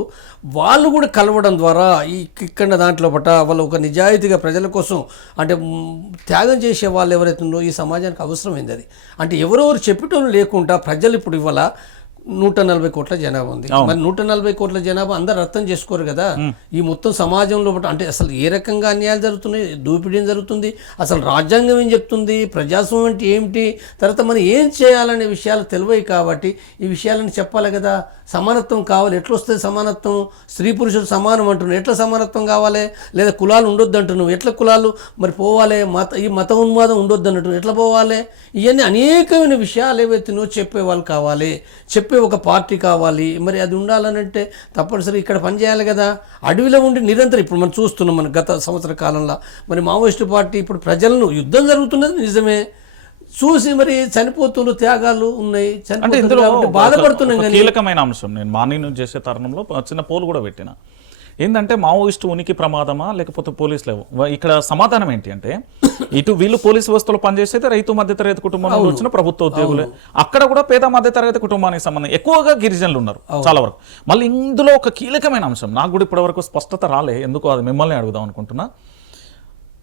వాళ్ళు కూడా కలవడం ద్వారా ఇక్కడ దాంట్లో పట్ట వాళ్ళు ఒక నిజాయితీగా ప్రజల కోసం అంటే త్యాగం చేసే వాళ్ళు ఎవరైతే ఉన్నారో ఈ సమాజానికి అవసరమైంది. అది అంటే ఎవరెవరు చెప్పేటోళ్ళు లేకుండా ప్రజలు ఇప్పుడు ఇవాళ 140 కోట్ల జనాభా ఉంది. మరి 140 కోట్ల జనాభా అందరు అర్థం చేసుకోరు కదా. ఈ మొత్తం సమాజంలో అంటే అసలు ఏ రకంగా అన్యాయాలు జరుగుతున్నాయి, దోపిడీ జరుగుతుంది, అసలు రాజ్యాంగం ఏం చెప్తుంది, ప్రజాస్వామ్యం అంటే ఏమిటి, తర్వాత మనం ఏం చేయాలనే విషయాలు తెలివయి కాబట్టి ఈ విషయాలను చెప్పాలి కదా. సమానత్వం కావాలి, ఎట్లా వస్తుంది సమానత్వం? స్త్రీ పురుషులు సమానం అంటున్నావు, ఎట్లా సమానత్వం కావాలి? లేదా కులాలు ఉండొద్దు అంటున్నావు, ఎట్లా కులాలు మరి పోవాలి? ఈ మత ఉన్మాదం ఉండొద్దు అన్నట్టు ఎట్లా పోవాలి? ఇవన్నీ అనేకమైన విషయాలు ఏవైతున్నాయో చెప్పేవాళ్ళు కావాలి, చెప్పే ఒక పార్టీ కావాలి. మరి అది ఉండాలనంటే తప్పనిసరి ఇక్కడ పనిచేయాలి కదా. అడవిలో ఉండి నిరంతరం ఇప్పుడు మనం చూస్తున్నాం, మన గత సంవత్సర కాలంలో మరి మావోయిస్టు పార్టీ ఇప్పుడు ప్రజలను, యుద్ధం జరుగుతున్నది నిజమే, చూసి మరి చనిపోతున్న త్యాగాలు ఉన్నాయి, బాధపడుతున్నాం. కీలకమైన అంశం, నేను మార్నింగ్ నుంచి చేసే తరుణంలో చిన్న పోల్ కూడా పెట్టిన, ఏంటంటే మావోయిస్టు ఉనికి ప్రమాదమా లేకపోతే పోలీసులు? ఇక్కడ సమాధానం ఏంటి అంటే, ఇటు వీళ్ళు పోలీసు వ్యవస్థలో పనిచేసేది రైతు మధ్యతరగతి కుటుంబం నుండి వచ్చిన ప్రభుత్వ ఉద్యోగులే, అక్కడ కూడా పేద మధ్యతరగతి కుటుంబానికి సంబంధం ఎక్కువగా గిరిజనులు ఉన్నారు చాలా వరకు. మళ్ళీ ఇందులో ఒక కీలకమైన అంశం నాకు కూడా ఇప్పటి వరకు స్పష్టత రాలే, ఎందుకు అది మిమ్మల్ని అడుగుదాం అనుకుంటున్నా.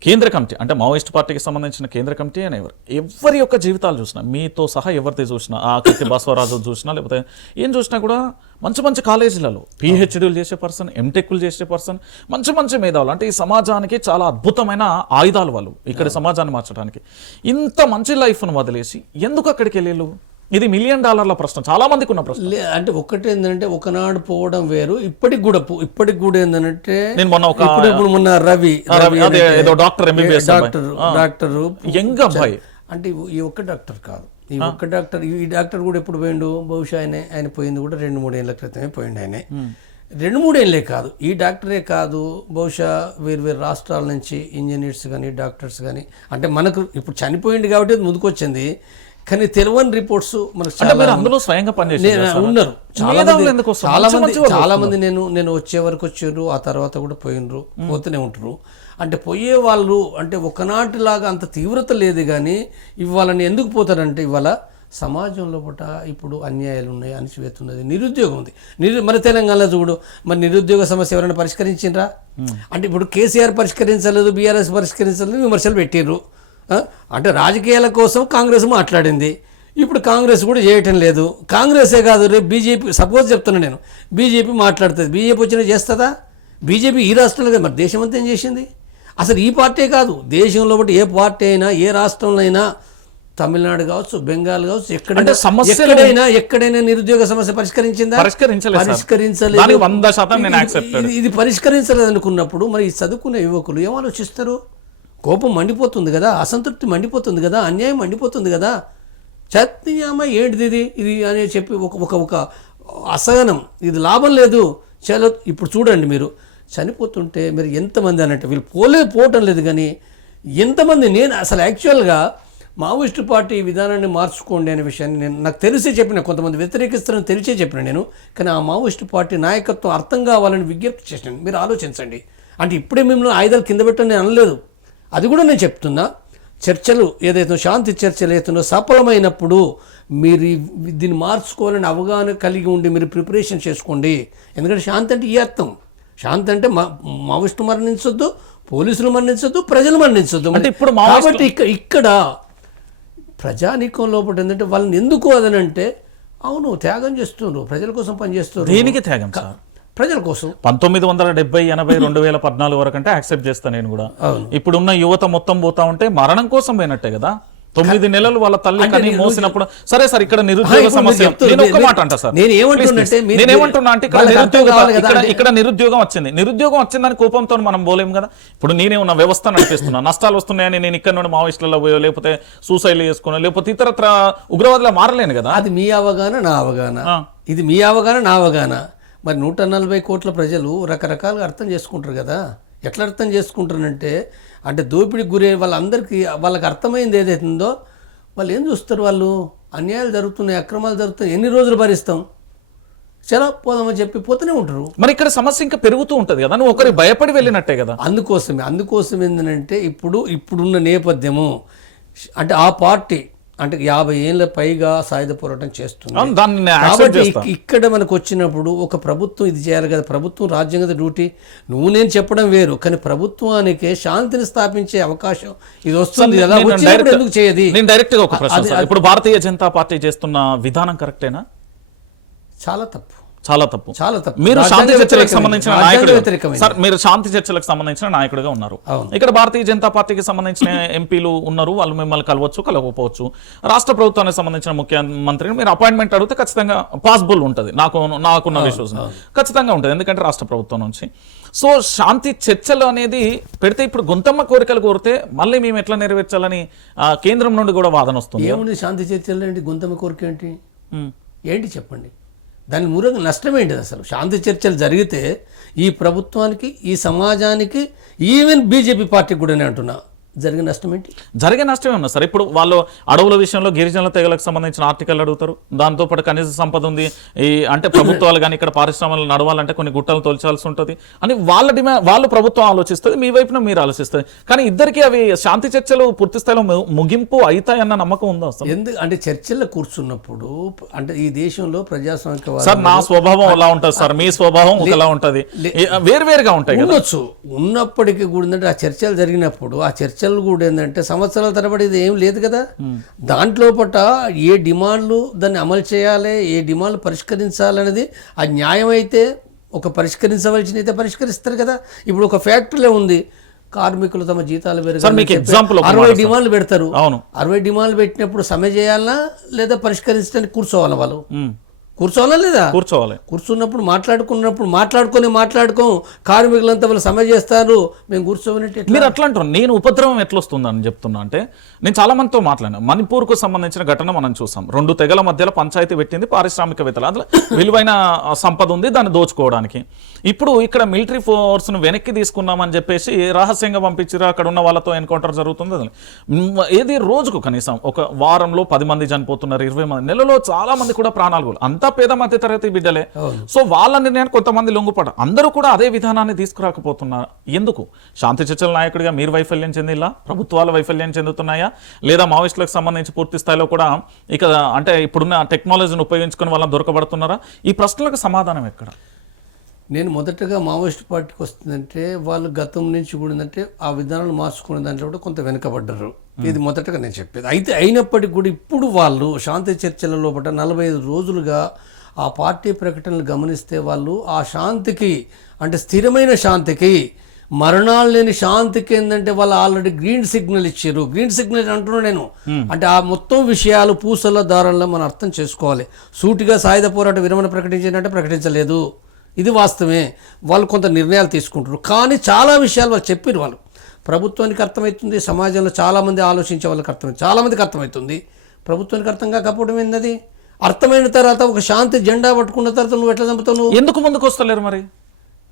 కేంద్ర కమిటీ అంటే మావోయిస్ట్ పార్టీకి సంబంధించిన కేంద్ర కమిటీ అని ఎవరి యొక్క జీవితాలు చూసినా మీతో సహా ఎవరిది చూసినా ఆ కృతి బసవరాజు చూసినా లేకపోతే ఏం చూసినా కూడా మంచి మంచి కాలేజీలలో పిహెచ్డీలు చేసే పర్సన్, ఎంటెక్లు చేసే పర్సన్, మంచి మంచి మేధావులు, అంటే ఈ సమాజానికి చాలా అద్భుతమైన ఆయుధాలు వాళ్ళు ఇక్కడి సమాజాన్ని మార్చడానికి. ఇంత మంచి లైఫ్ను వదిలేసి ఎందుకు అక్కడికి వెళ్ళేళ్ళు? ఇది $1 మిలియన్ ప్రశ్న, చాలా మందికి ఉన్న ప్రశ్న. అంటే ఒకటి ఏంటంటే ఒకనాడు పోవడం వేరు, ఇప్పటికి కూడా ఏంటంటే నేను మొన్న ఒక ఇప్పుడు మొన్న రవి ఏదో డాక్టర్ ఎంబీబీఎస్ డాక్టర్ యంగ్ అబ్బాయి, అంటే ఈ ఒక్క డాక్టర్ కాదు, ఈ ఒక్క డాక్టర్, ఈ డాక్టర్ కూడా ఎప్పుడు పోయిండు? బహుశా ఆయన పోయింది కూడా 2-3 ఏళ్ల క్రితమే పోయిండు. ఆయన 2-3 ఏళ్ళే కాదు, ఈ డాక్టరే కాదు, బహుశా వేరు రాష్ట్రాల నుంచి ఇంజనీర్స్ కానీ డాక్టర్స్ కానీ, అంటే మనకు ఇప్పుడు చనిపోయింది కాబట్టి ముందుకొచ్చింది, కానీ తెలియని రిపోర్ట్స్ మనకు అందులో స్వయంగా ఉన్నారు చాలా మంది. నేను వచ్చే వరకు వచ్చారు, ఆ తర్వాత కూడా పోయినరు, పోతూనే ఉంటారు. అంటే పోయే వాళ్ళు అంటే ఒకనాటిలాగా అంత తీవ్రత లేదు, కానీ ఇవాళని ఎందుకు పోతారంటే ఇవాళ సమాజంలో పూట ఇప్పుడు అన్యాయాలు ఉన్నాయి, అణచివేత ఉన్నది, నిరుద్యోగం ఉంది. మరి తెలంగాణలో చూడు, మరి నిరుద్యోగ సమస్య ఎవరైనా పరిష్కరించిండ్రా? అంటే ఇప్పుడు కేసీఆర్ పరిష్కరించలేదు, బీఆర్ఎస్ పరిష్కరించలేదు, విమర్శలు పెట్టిర్రు. అంటే రాజకీయాల కోసం కాంగ్రెస్ మాట్లాడింది, ఇప్పుడు కాంగ్రెస్ కూడా చేయటం లేదు. కాంగ్రెసే కాదు, రేపు బీజేపీ, సపోజ్ చెప్తున్నా నేను, బీజేపీ మాట్లాడుతుంది, బీజేపీ వచ్చినా చేస్తుందా? బీజేపీ ఈ రాష్ట్రంలో కదా, మరి దేశం అంతా ఏం చేసింది? అసలు ఈ పార్టీ కాదు, దేశంలో బట్టి ఏ పార్టీ అయినా, ఏ రాష్ట్రంలో అయినా, తమిళనాడు కావచ్చు, బెంగాల్ కావచ్చు, ఎక్కడైనా నిరుద్యోగ సమస్య పరిష్కరించిందా? పరిష్కరించలేదు. ఇది పరిష్కరించలేదు అనుకున్నప్పుడు మరి చదువుకునే యువకులు ఏం ఆలోచిస్తారు? కోపం మండిపోతుంది కదా, అసంతృప్తి మండిపోతుంది కదా, అన్యాయం మండిపోతుంది కదా. చత్నియామ ఏంటిది ఇది అని చెప్పి ఒక అసహనం, ఇది లాభం లేదు. చాలా ఇప్పుడు చూడండి, మీరు చనిపోతుంటే మీరు ఎంతమంది అన్నట్టు వీళ్ళు పోవటం లేదు, కానీ ఎంతమంది. నేను అసలు యాక్చువల్గా మావోయిస్టు పార్టీ విధానాన్ని మార్చుకోండి అనే విషయాన్ని నాకు తెలిసే చెప్పిన, కొంతమంది వ్యతిరేకిస్తారని తెలిసే చెప్పిన నేను, కానీ ఆ మావోయిస్టు పార్టీ నాయకత్వం అర్థం కావాలని విజ్ఞప్తి చేసినాను. మీరు ఆలోచించండి. అంటే ఇప్పుడే మిమ్మల్ని ఆయుధాలు కింద పెట్టని నేను అనలేదు, అది కూడా నేను చెప్తున్నా. చర్చలు ఏదైతే శాంతి చర్చలు ఏదైతుందో సఫలమైనప్పుడు మీరు దీన్ని మార్చుకోవాలని అవగాహన కలిగి ఉండి మీరు ప్రిపరేషన్ చేసుకోండి. ఎందుకంటే శాంతి అంటే ఈ అర్థం, శాంతి అంటే మావోయిస్టులు మరణించొద్దు, పోలీసులు మరణించొద్దు, ప్రజలు మరణించొద్దు. అంటే ఇప్పుడు కాబట్టి ఇక్కడ ప్రజానీకం లోపల ఏంటంటే వాళ్ళని ఎందుకు అదనంటే, అవును త్యాగం చేస్తున్నారు, ప్రజల కోసం పనిచేస్తున్నారు. దేనికి త్యాగం సార్? ప్రజల కోసం. 1970, 80, 2014 వరకు అంటే యాక్సెప్ట్ చేస్తాను నేను కూడా. ఇప్పుడున్న యువత మొత్తం పోతా ఉంటే మరణం కోసం పోయినట్టే కదా. 9 నెలలు వాళ్ళ తల్లి కని మోసినప్పుడు. సరే సార్, ఇక్కడ నిరుద్యోగ సమస్య, నేను ఒక్క మాట అంటా సార్, నేనేమంటున్నా అంటే ఇక్కడ నిరుద్యోగం వచ్చింది, నిరుద్యోగం వచ్చిందని కోపంతో మనం పోలేం కదా. ఇప్పుడు నేనే ఉన్న వ్యవస్థ నడిపిస్తున్నా, నష్టాలు వస్తున్నాయని నేను ఇక్కడ నుండి మావోయిస్టులలో పోయో లేకపోతే సూసైడ్ చేసుకున్నా లేకపోతే ఇతరత్ర ఉగ్రవాదులా మారలేను కదా. అది మీ అవగాహన, నా అవగాహన, ఇది మీ అవగాహన, నా అవగాహన. మరి 140 కోట్ల ప్రజలు రకరకాలుగా అర్థం చేసుకుంటారు కదా. ఎట్లా అర్థం చేసుకుంటారంటే, అంటే దోపిడీకి గురే వాళ్ళందరికీ వాళ్ళకి అర్థమైంది ఏదైతుందో వాళ్ళు ఏం చూస్తారు, వాళ్ళు అన్యాయాలు జరుగుతున్నాయి, అక్రమాలు జరుగుతున్నాయి, ఎన్ని రోజులు భరిస్తాం, చాలా పోదామని చెప్పి పోతూనే ఉంటారు. మరి ఇక్కడ సమస్య ఇంకా పెరుగుతూ ఉంటుంది కదా, నువ్వు ఒకరికి భయపడి వెళ్ళినట్టే కదా. అందుకోసం ఏంటంటే ఇప్పుడున్న నేపథ్యము, అంటే ఆ పార్టీ అంటే 50 ఏళ్ళ పైగా సాయుధ పోరాటం చేస్తుంది కాబట్టి ఇక్కడ మనకు వచ్చినప్పుడు ఒక ప్రభుత్వం ఇది చేయాలి కదా. ప్రభుత్వం రాజ్యాంగ డ్యూటీ, నువ్వు నేను చెప్పడం వేరు, కానీ ప్రభుత్వానికి శాంతిని స్థాపించే అవకాశం ఇది వస్తుంది. ఎందుకు చేయదు? నేను డైరెక్ట్ గా ఒక ప్రశ్న, ఇప్పుడు భారతీయ జనతా పార్టీ చేస్తున్న విధానం కరెక్టేనా? చాలా తప్పు. మీరు శాంతి చర్చలకు సంబంధించిన నాయకుడు సార్, మీరు శాంతి చర్చలకు సంబంధించిన నాయకుడిగా ఉన్నారు. ఇక్కడ భారతీయ జనతా పార్టీకి సంబంధించిన ఎంపీలు ఉన్నారు, వాళ్ళు మిమ్మల్ని కలవచ్చు, కలవకపోవచ్చు. రాష్ట్ర ప్రభుత్వానికి సంబంధించిన ముఖ్యమంత్రిని మీరు అపాయింట్మెంట్ అడిగితే ఖచ్చితంగా పాసిబుల్ ఉంటుంది, నాకున్న విశ్వాసం ఖచ్చితంగా ఉంటుంది, ఎందుకంటే రాష్ట్ర ప్రభుత్వం నుంచి. సో శాంతి చర్చలు అనేది పెడితే ఇప్పుడు గొంతమ్మ కోరికలు కోరితే మళ్ళీ మేము ఎట్లా నెరవేర్చాలని కేంద్రం నుండి కూడా వాదన వస్తుంది. ఏముంది శాంతి చర్చలు ఏంటి, గొంతమ్మ కోరిక ఏంటి చెప్పండి, దాని మూలంగా నష్టం ఏంటి అసలు? శాంతి చర్చలు జరిగితే ఈ ప్రభుత్వానికి, ఈ సమాజానికి, ఈవెన్ బీజేపీ పార్టీకి కూడా నేను అంటున్నా, జరిగిన నష్టం ఏంటి? జరిగే నష్టమే ఉన్నా సార్. ఇప్పుడు వాళ్ళు అడవుల విషయంలో గిరిజనుల తెగలకు సంబంధించిన ఆర్టికల్ అడుగుతారు, దాంతోపాటు కనీస సంపద ఉంది, ఈ అంటే ప్రభుత్వాలు కానీ ఇక్కడ పరిశ్రమలు నడవాలంటే కొన్ని గుట్టలు తొలచాల్సి ఉంటుంది అని వాళ్ళ డిమాండ్, వాళ్ళు ప్రభుత్వం ఆలోచిస్తుంది, మీ వైపున మీరు ఆలోచిస్తుంది. కానీ ఇద్దరికి అవి శాంతి చర్చలు పూర్తి స్థాయిలో ముగింపు అవుతాయన్న నమ్మకం ఉందా సార్? అంటే చర్చల్లో కూర్చున్నప్పుడు అంటే ఈ దేశంలో ప్రజాస్వామిక సార్ నా స్వభావం ఎలా ఉంటుంది సార్, మీ స్వభావం ఎలా ఉంటుంది, వేరువేరుగా ఉంటాయి కదా. ఉన్నప్పటికీ కూడా ఏంటంటే ఆ చర్చలు జరిగినప్పుడు ఆ చర్చలు కూడా ఏంటంటే సంవత్సరాల తరబడి ఇది ఏం లేదు కదా. దాంట్లో పట్ట ఏ డిమాండ్లు దాన్ని అమలు చేయాలి, ఏ డిమాండ్లు పరిష్కరించాలనేది ఆ న్యాయం అయితే ఒక పరిష్కరించవలసిన అయితే పరిష్కరిస్తారు కదా. ఇప్పుడు ఒక ఫ్యాక్టరీలో ఉంది, కార్మికులు తమ జీతాలు పెరగాలి 60 డిమాండ్లు పెడతారు. అవును, 60 డిమాండ్లు పెట్టినప్పుడు సమ్మె చేయాలన్నా లేదా పరిష్కరించడానికి కూర్చోవాలా? వాళ్ళు కూర్చోవాలా లేదా? కూర్చోవాలి. కూర్చున్నప్పుడు మాట్లాడుకోం కార్మికులంతా వాళ్ళు సమ్మె చేస్తారు, మేము కూర్చోవనట్టు. మీరు అట్లా అంటారు. నేను ఉపద్రవం ఎట్లా వస్తుందని చెప్తున్నా అంటే, నేను చాలా మందితో మాట్లాడాను. మణిపూర్కు సంబంధించిన ఘటన మనం చూసాం. 2 తెగల మధ్యలో పంచాయతీ పెట్టింది పారిశ్రామికవేత్తలు, అందులో విలువైన సంపద ఉంది, దాన్ని దోచుకోవడానికి. ఇప్పుడు ఇక్కడ మిలిటరీ ఫోర్స్ను వెనక్కి తీసుకున్నామని చెప్పేసి రహస్యంగా పంపించారు, అక్కడ ఉన్న వాళ్ళతో ఎన్కౌంటర్ జరుగుతుంది. ఏది రోజుకు కనీసం ఒక వారంలో 10 మంది చనిపోతున్నారు, 20 మంది, నెలలో చాలా మంది కూడా ప్రాణాలు. అంతా పేద మధ్య తరగతి బిడ్డలే. సో వాళ్ళ నిర్ణయాన్ని కొంతమంది లొంగుపడ, అందరూ కూడా అదే విధానాన్ని తీసుకురాకపోతున్నారు. ఎందుకు? శాంతి చర్చల నాయకుడిగా మీరు వైఫల్యం చెందిలా, ప్రభుత్వాలు వైఫల్యం చెందుతున్నాయా, లేదా మావోయిస్టులకు సంబంధించి పూర్తి స్థాయిలో కూడా ఇక అంటే ఇప్పుడున్న టెక్నాలజీని ఉపయోగించుకుని వాళ్ళని దొరకబడుతున్నారా? ఈ ప్రశ్నలకు సమాధానం ఎక్కడ? నేను మొదటగా మావోయిస్ట్ పార్టీకి వస్తుందంటే వాళ్ళు గతం నుంచి కూడా ఏంటంటే ఆ విధానాలు మార్చుకునే దాంట్లో కూడా కొంత వెనుకబడ్డారు. ఇది మొదటగా నేను చెప్పేది. అయితే అయినప్పటికీ కూడా ఇప్పుడు వాళ్ళు శాంతి చర్చల లోపల 45 రోజులుగా ఆ పార్టీ ప్రకటనలు గమనిస్తే వాళ్ళు ఆ శాంతికి అంటే స్థిరమైన శాంతికి, మరణాలు లేని శాంతికి ఏంటంటే వాళ్ళు ఆల్రెడీ గ్రీన్ సిగ్నల్ ఇచ్చారు. గ్రీన్ సిగ్నల్ అంటున్నాను నేను. అంటే ఆ మొత్తం విషయాలు పూసల దారంలో మనం అర్థం చేసుకోవాలి. సూటిగా సాయుధ పోరాట విరమణ ప్రకటించారంటే ప్రకటించలేదు, ఇది వాస్తవమే. వాళ్ళు కొంత నిర్ణయాలు తీసుకుంటారు, కానీ చాలా విషయాలు వాళ్ళు చెప్పారు. వాళ్ళు ప్రభుత్వానికి అర్థమవుతుంది, సమాజంలో చాలామంది ఆలోచించే వాళ్ళకి అర్థమవుతుంది, చాలామందికి అర్థమవుతుంది. ప్రభుత్వానికి అర్థం కాకపోవడం ఏంటది? అర్థమైన తర్వాత ఒక శాంతి జెండా పట్టుకున్న తర్వాత నువ్వు ఎట్లా చంపుతావు? నువ్వు ఎందుకు ముందుకు వస్తలేరు మరి?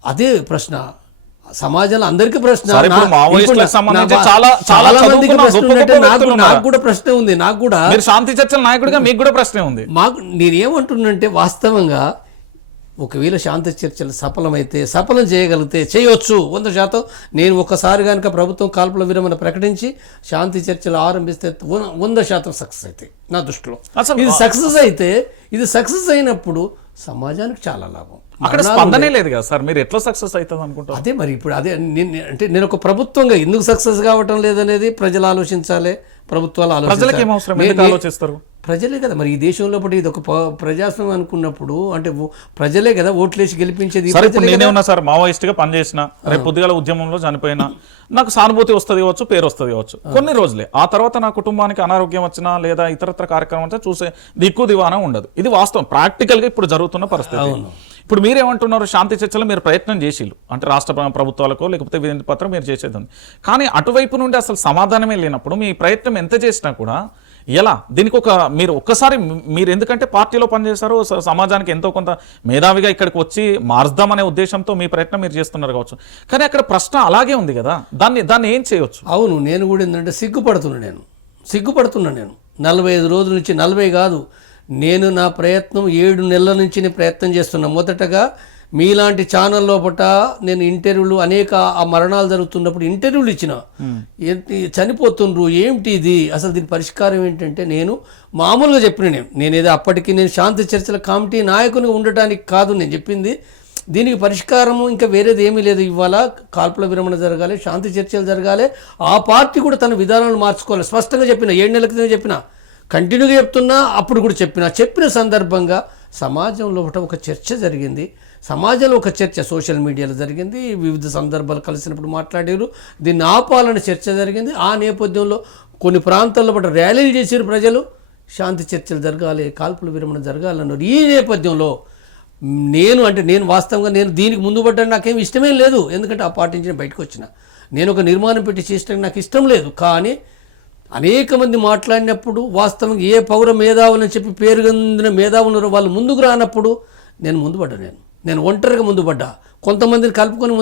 అదే ప్రశ్న సమాజంలో అందరికీ ప్రశ్న. చాలా మందికి నాకు కూడా ప్రశ్న ఉంది. నాకు కూడా శాంతి చర్చల నాయకుడిగా మీకు కూడా ప్రశ్న ఉంది. మాకు నేనేమంటున్నానంటే వాస్తవంగా ఒకవేళ శాంతి చర్చలు సఫలం చేయగలిగితే చేయవచ్చు 100%. నేను ఒకసారి కనుక ప్రభుత్వం కాల్పుల విరమణ ప్రకటించి శాంతి చర్చలు ఆరంభిస్తే 100% సక్సెస్ అవుతాయి నా దృష్టిలో. ఇది సక్సెస్ అయినప్పుడు సమాజానికి చాలా లాభం. అక్కడ స్పందనే లేదు కదా సార్, మీరు ఎట్లా సక్సెస్ అవుతుంది అనుకుంటారు? అదే మరి ఇప్పుడు అదే నేను ఒక ప్రభుత్వంగా ఎందుకు సక్సెస్ కావటం లేదనేది ప్రజలు ఆలోచించాలి, ప్రభుత్వాలు ఆలోచిస్తారు. ప్రజలే కదా మరి ఈ దేశంలో ఇది ఒక ప్రజాస్వామ్యం అనుకున్నప్పుడు అంటే ప్రజలే కదా ఓట్లేసి గెలిపించేది. నేనే ఉన్నా సార్, మావోయిస్ట్గా పనిచేసిన, రేపు పొద్దుగాల ఉద్యమంలో చనిపోయినా నాకు సానుభూతి వస్తుంది కావచ్చు, పేరు వస్తుంది కావచ్చు, కొన్ని రోజులే. ఆ తర్వాత నా కుటుంబానికి అనారోగ్యం వచ్చినా లేదా ఇతరత్ర కార్యక్రమం వచ్చినా చూసే దిక్కు దివానా ఉండదు. ఇది వాస్తవం, ప్రాక్టికల్గా ఇప్పుడు జరుగుతున్న పరిస్థితి. ఇప్పుడు మీరేమంటున్నారు? శాంతి చర్చలు మీరు ప్రయత్నం చేసిళ్ళు అంటే రాష్ట్ర ప్రభుత్వాలకో లేకపోతే వినతి పత్రం మీరు చేసేది ఉంది, కానీ అటువైపు నుండి అసలు సమాధానమే లేనప్పుడు మీ ప్రయత్నం ఎంత చేసినా కూడా ఎలా? దీనికి మీరు ఒక్కసారి మీరు ఎందుకంటే పార్టీలో పనిచేశారు, సమాజానికి ఎంతో కొంత మేధావిగా ఇక్కడికి వచ్చి మార్చుదామనే ఉద్దేశంతో మీ ప్రయత్నం మీరు చేస్తున్నారు కావచ్చు, కానీ అక్కడ ప్రశ్న అలాగే ఉంది కదా, దాన్ని ఏం చేయవచ్చు? అవును, నేను కూడా ఏంటంటే సిగ్గుపడుతున్నా నేను 45 రోజుల నుంచి 40 కాదు, నేను నా ప్రయత్నం 7 నెలల నుంచి నేను ప్రయత్నం చేస్తున్నా. మొదటగా మీలాంటి ఛానల్ లోపల నేను ఇంటర్వ్యూలు అనేక ఆ మరణాలు జరుగుతున్నప్పుడు ఇంటర్వ్యూలు ఇచ్చిన, చనిపోతుండ్రు ఏమిటి ఇది అసలు దీని పరిష్కారం ఏంటంటే నేను మామూలుగా చెప్పిన నేనేదో అప్పటికి నేను శాంతి చర్చల కమిటీ నాయకుని ఉండటానికి కాదు నేను చెప్పింది, దీనికి పరిష్కారము ఇంకా వేరేది ఏమీ లేదు. ఇవాళ కాల్పుల విరమణ జరగాలి, శాంతి చర్చలు జరగాలి, ఆ పార్టీ కూడా తన విధానాలు మార్చుకోవాలి. స్పష్టంగా చెప్పిన 7 నెలల క్రితం చెప్పిన, కంటిన్యూగా చెప్తున్నా, అప్పుడు కూడా చెప్పిన సందర్భంగా సమాజంలో ఒక చర్చ జరిగింది. సమాజంలో ఒక చర్చ సోషల్ మీడియాలో జరిగింది, వివిధ సందర్భాలు కలిసినప్పుడు మాట్లాడారు, దీన్ని ఆపాలని చర్చ జరిగింది. ఆ నేపథ్యంలో కొన్ని ప్రాంతాల్లో ర్యాలీలు చేసారు ప్రజలు, శాంతి చర్చలు జరగాలి, కాల్పుల విరమణ జరగాలన్నారు. ఈ నేపథ్యంలో నేను వాస్తవంగా నేను దీనికి ముందు పడ్డాను, నాకేం ఇష్టమేం లేదు. ఎందుకంటే ఆ పార్టీ నుంచి బయటకు వచ్చిన, నేను ఒక నిర్మాణం పెట్టి చేసడానికి నాకు ఇష్టం లేదు. కానీ అనేక మంది మాట్లాడినప్పుడు వాస్తవంగా ఏ పౌర మేధావులని చెప్పి పేరు పొందిన మేధావులు వాళ్ళు ముందుకు రానప్పుడు నేను ముందు పడ్డా. నేను ఒంటరిగా ముందు పడ్డా, కొంతమందిని కలుపుకొని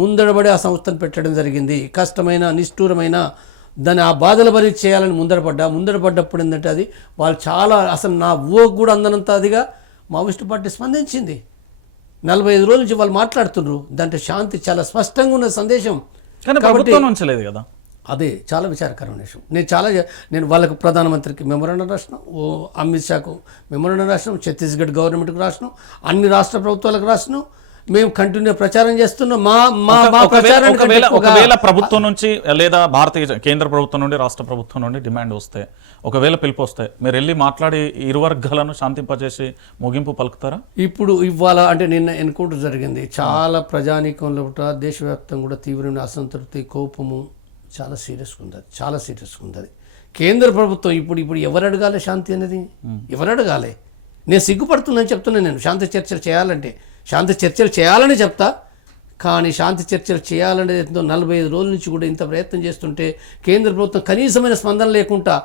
ముందరబడి ఆ సంస్థను పెట్టడం జరిగింది. కష్టమైన నిష్ఠూరమైన దాన్ని ఆ బాధలు భరి చేయాలని ముందరపడ్డప్పుడు ఏంటంటే అది వాళ్ళు చాలా అసలు నా ఊహకు కూడా అందనంత అదిగా మావోయిస్టు పార్టీ స్పందించింది. 45 రోజుల నుంచి వాళ్ళు మాట్లాడుతున్నారు. దాంట్లో శాంతి చాలా స్పష్టంగా ఉన్న సందేశం. కానీ ప్రభుత్వం నుంచి లేదు కదా. అదే చాలా విచారకరమైన విషయం. నేను వాళ్ళకు ప్రధానమంత్రికి మెమోరాండం రాసినాం, అమిత్ షాకు మెమోరాండం రాసినాం, ఛత్తీస్గఢ్ గవర్నమెంట్కి రాసినాం, అన్ని రాష్ట్ర ప్రభుత్వాలకు రాసినాం. మేము కంటిన్యూ ప్రచారం చేస్తున్నాం. మా ప్రచారాన్ని ఒకవేళ ప్రభుత్వం నుంచి లేదా భారతీయ కేంద్ర ప్రభుత్వం నుండి రాష్ట్ర ప్రభుత్వం నుండి డిమాండ్ వస్తే, ఒకవేళ పిలుపు వస్తే మీరు వెళ్ళి మాట్లాడి ఇరు వర్గాలను శాంతింపజేసి ముగింపు పలుకుతారా? ఇప్పుడు ఇవాళ అంటే నిన్న ఎన్కౌంటర్ జరిగింది. చాలా ప్రజానీకంలో దేశవ్యాప్తంగా కూడా తీవ్రమైన అసంతృప్తి, కోపము చాలా సీరియస్గా ఉంది. కేంద్ర ప్రభుత్వం ఇప్పుడు ఎవరు అడగాలి శాంతి అనేది? ఎవరు అడగాలి? నేను సిగ్గుపడుతున్నాను చెప్తున్నాను. నేను శాంతి చర్చలు చేయాలని చెప్తా, కానీ శాంతి చర్చలు చేయాలనే 45 రోజుల నుంచి కూడా ఇంత ప్రయత్నం చేస్తుంటే కేంద్ర ప్రభుత్వం కనీసమైన స్పందన లేకుండా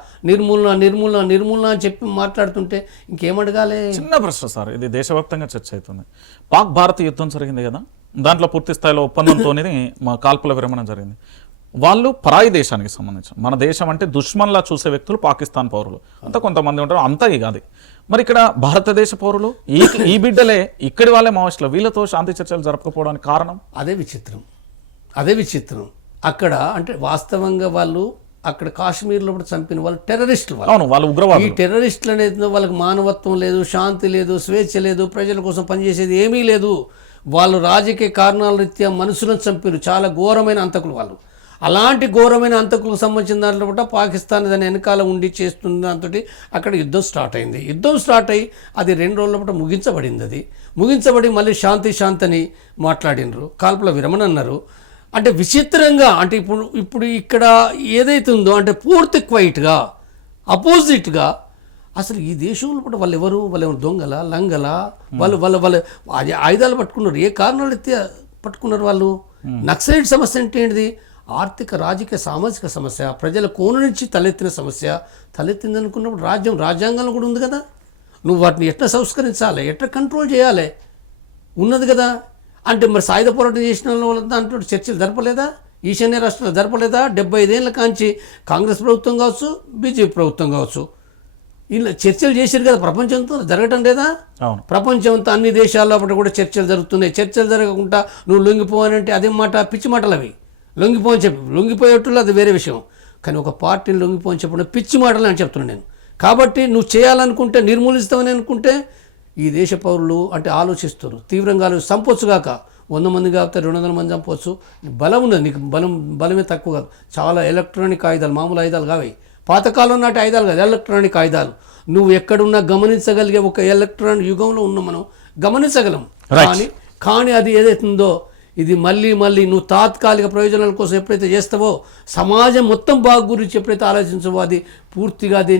నిర్మూలన అని చెప్పి మాట్లాడుతుంటే ఇంకేమడగాలి? చిన్న ప్రశ్న సార్, ఇది దేశవ్యాప్తంగా చర్చ అవుతుంది. పాక్ భారత్ యుద్ధం జరిగింది కదా, దాంట్లో పూర్తి స్థాయిలో ఒప్పందంతోనే మా కాల్పుల విరమణ జరిగింది. వాళ్ళు పరాయి దేశానికి సంబంధించి, మన దేశం అంటే దుష్మన్లా చూసే వ్యక్తులు పాకిస్తాన్ పౌరులు అంతా కొంతమంది ఉంటారు, అంతా ఇక అది. మరి ఇక్కడ భారతదేశ పౌరులు ఈ బిడ్డలే ఇక్కడి వాళ్ళే మావోయిస్టులు, వీళ్ళతో శాంతి చర్చలు జరపకపోవడానికి కారణం అదే విచిత్రం. అక్కడ అంటే వాస్తవంగా వాళ్ళు అక్కడ కాశ్మీర్లో కూడా చంపిన వాళ్ళు టెర్రరిస్టులు. అవును, వాళ్ళు ఉగ్రవాదులు. ఈ టెర్రరిస్టులు అనేది వాళ్ళకి మానవత్వం లేదు, శాంతి లేదు, స్వేచ్ఛ లేదు, ప్రజల కోసం పనిచేసేది ఏమీ లేదు. వాళ్ళు రాజకీయ కారణాల రీత్యా మనుషులను చంపారు. చాలా ఘోరమైన అంతకులు వాళ్ళు. అలాంటి ఘోరమైన అంతకులకు సంబంధించిన దాంట్లో కూడా పాకిస్తాన్ దాని వెనకాల ఉండి చేస్తున్న దాంతో అక్కడ యుద్ధం స్టార్ట్ అయ్యి అది 2 రోజుల పాటు ముగించబడి మళ్ళీ శాంతి అని మాట్లాడినరు, కాల్పుల విరమణ అన్నారు. అంటే విచిత్రంగా అంటే ఇప్పుడు ఇక్కడ ఏదైతే ఉందో అంటే పూర్తి క్వైట్గా అపోజిట్గా అసలు ఈ దేశంలో కూడా వాళ్ళు ఎవరు దొంగల లంగల వాళ్ళు ఆయుధాలు పట్టుకున్నారు. ఏ కారణాలు ఎత్తి పట్టుకున్నారు వాళ్ళు? నక్సలైట్ సమస్య అంటే ఏంటిది? ఆర్థిక రాజకీయ సామాజిక సమస్య, ప్రజల కోణం నుంచి తలెత్తింది అనుకున్నప్పుడు రాజ్యాంగంలో కూడా ఉంది కదా. నువ్వు వాటిని ఎట్లా సంస్కరించాలి, ఎట్లా కంట్రోల్ చేయాలి ఉన్నది కదా. అంటే మరి సాయుధ పోరాటం చేసిన వాళ్ళ దాంట్లో చర్చలు జరపలేదా? ఈశాన్య రాష్ట్రాలు జరపలేదా? 75 ఏళ్ళ కాంచి కాంగ్రెస్ ప్రభుత్వం కావచ్చు, బీజేపీ ప్రభుత్వం కావచ్చు, ఇలా చర్చలు చేశారు కదా. ప్రపంచంతో జరగటం లేదా? ప్రపంచంతో అన్ని దేశాల్లో కూడా చర్చలు జరుగుతున్నాయి. చర్చలు జరగకుండా నువ్వు లొంగిపోవాలంటే అదేం మాట? పిచ్చి మాటలు అవి. లొంగిపోని చెప్పి లొంగిపోయేట్లు అది వేరే విషయం, కానీ ఒక పార్టీని లొంగిపోని చెప్పడం పిచ్చి మాటలు అని చెప్తున్నాను నేను. కాబట్టి నువ్వు చేయాలనుకుంటే, నిర్మూలిస్తామని అనుకుంటే ఈ దేశ పౌరులు అంటే ఆలోచిస్తారు, తీవ్రంగా చంపొచ్చుగాక. 100 మంది కాకపోతే 200 మంది చంపవచ్చు. బలం ఉన్నది నీకు, బలమే తక్కువ కాదు. చాలా ఎలక్ట్రానిక్ ఆయుధాలు, మామూలు ఆయుధాలు కావి, పాతకాలం నాటి ఆయుధాలు కాదు, ఎలక్ట్రానిక్ ఆయుధాలు. నువ్వు ఎక్కడున్నా గమనించగలిగే ఒక ఎలక్ట్రానిక్ యుగంలో ఉన్నాం మనం, గమనించగలం. కానీ అది ఏదైతుందో ఇది మళ్ళీ నువ్వు తాత్కాలిక ప్రయోజనాల కోసం ఎప్పుడైతే చేస్తావో, సమాజం మొత్తం బాగు గురించి ఎప్పుడైతే ఆలోచించవో, అది పూర్తిగా అది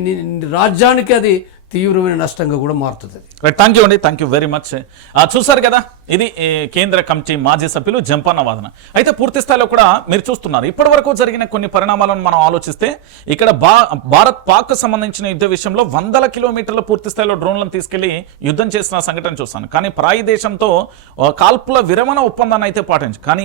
రాజ్యానికి అది తీవ్రమైన నష్టంగా కూడా మారుతుంది. థ్యాంక్ యూ అండి, థ్యాంక్ యూ వెరీ మచ్. చూసారు కదా, ఇది కేంద్ర కమిటీ మాజీ సభ్యులు జంపన్న వాదన. అయితే పూర్తి స్థాయిలో కూడా మీరు చూస్తున్నారు, ఇప్పటి వరకు జరిగిన కొన్ని పరిణామాలను మనం ఆలోచిస్తే ఇక్కడ భారత్ పాక్ సంబంధించిన యుద్ధ విషయంలో 100 కిలోమీటర్ల పూర్తి స్థాయిలో డ్రోన్లను తీసుకెళ్లి యుద్ధం చేసిన సంఘటన చూస్తాను. కానీ పరాయి దేశంతో కాల్పుల విరమణ ఒప్పందాన్ని అయితే పాటించు. కానీ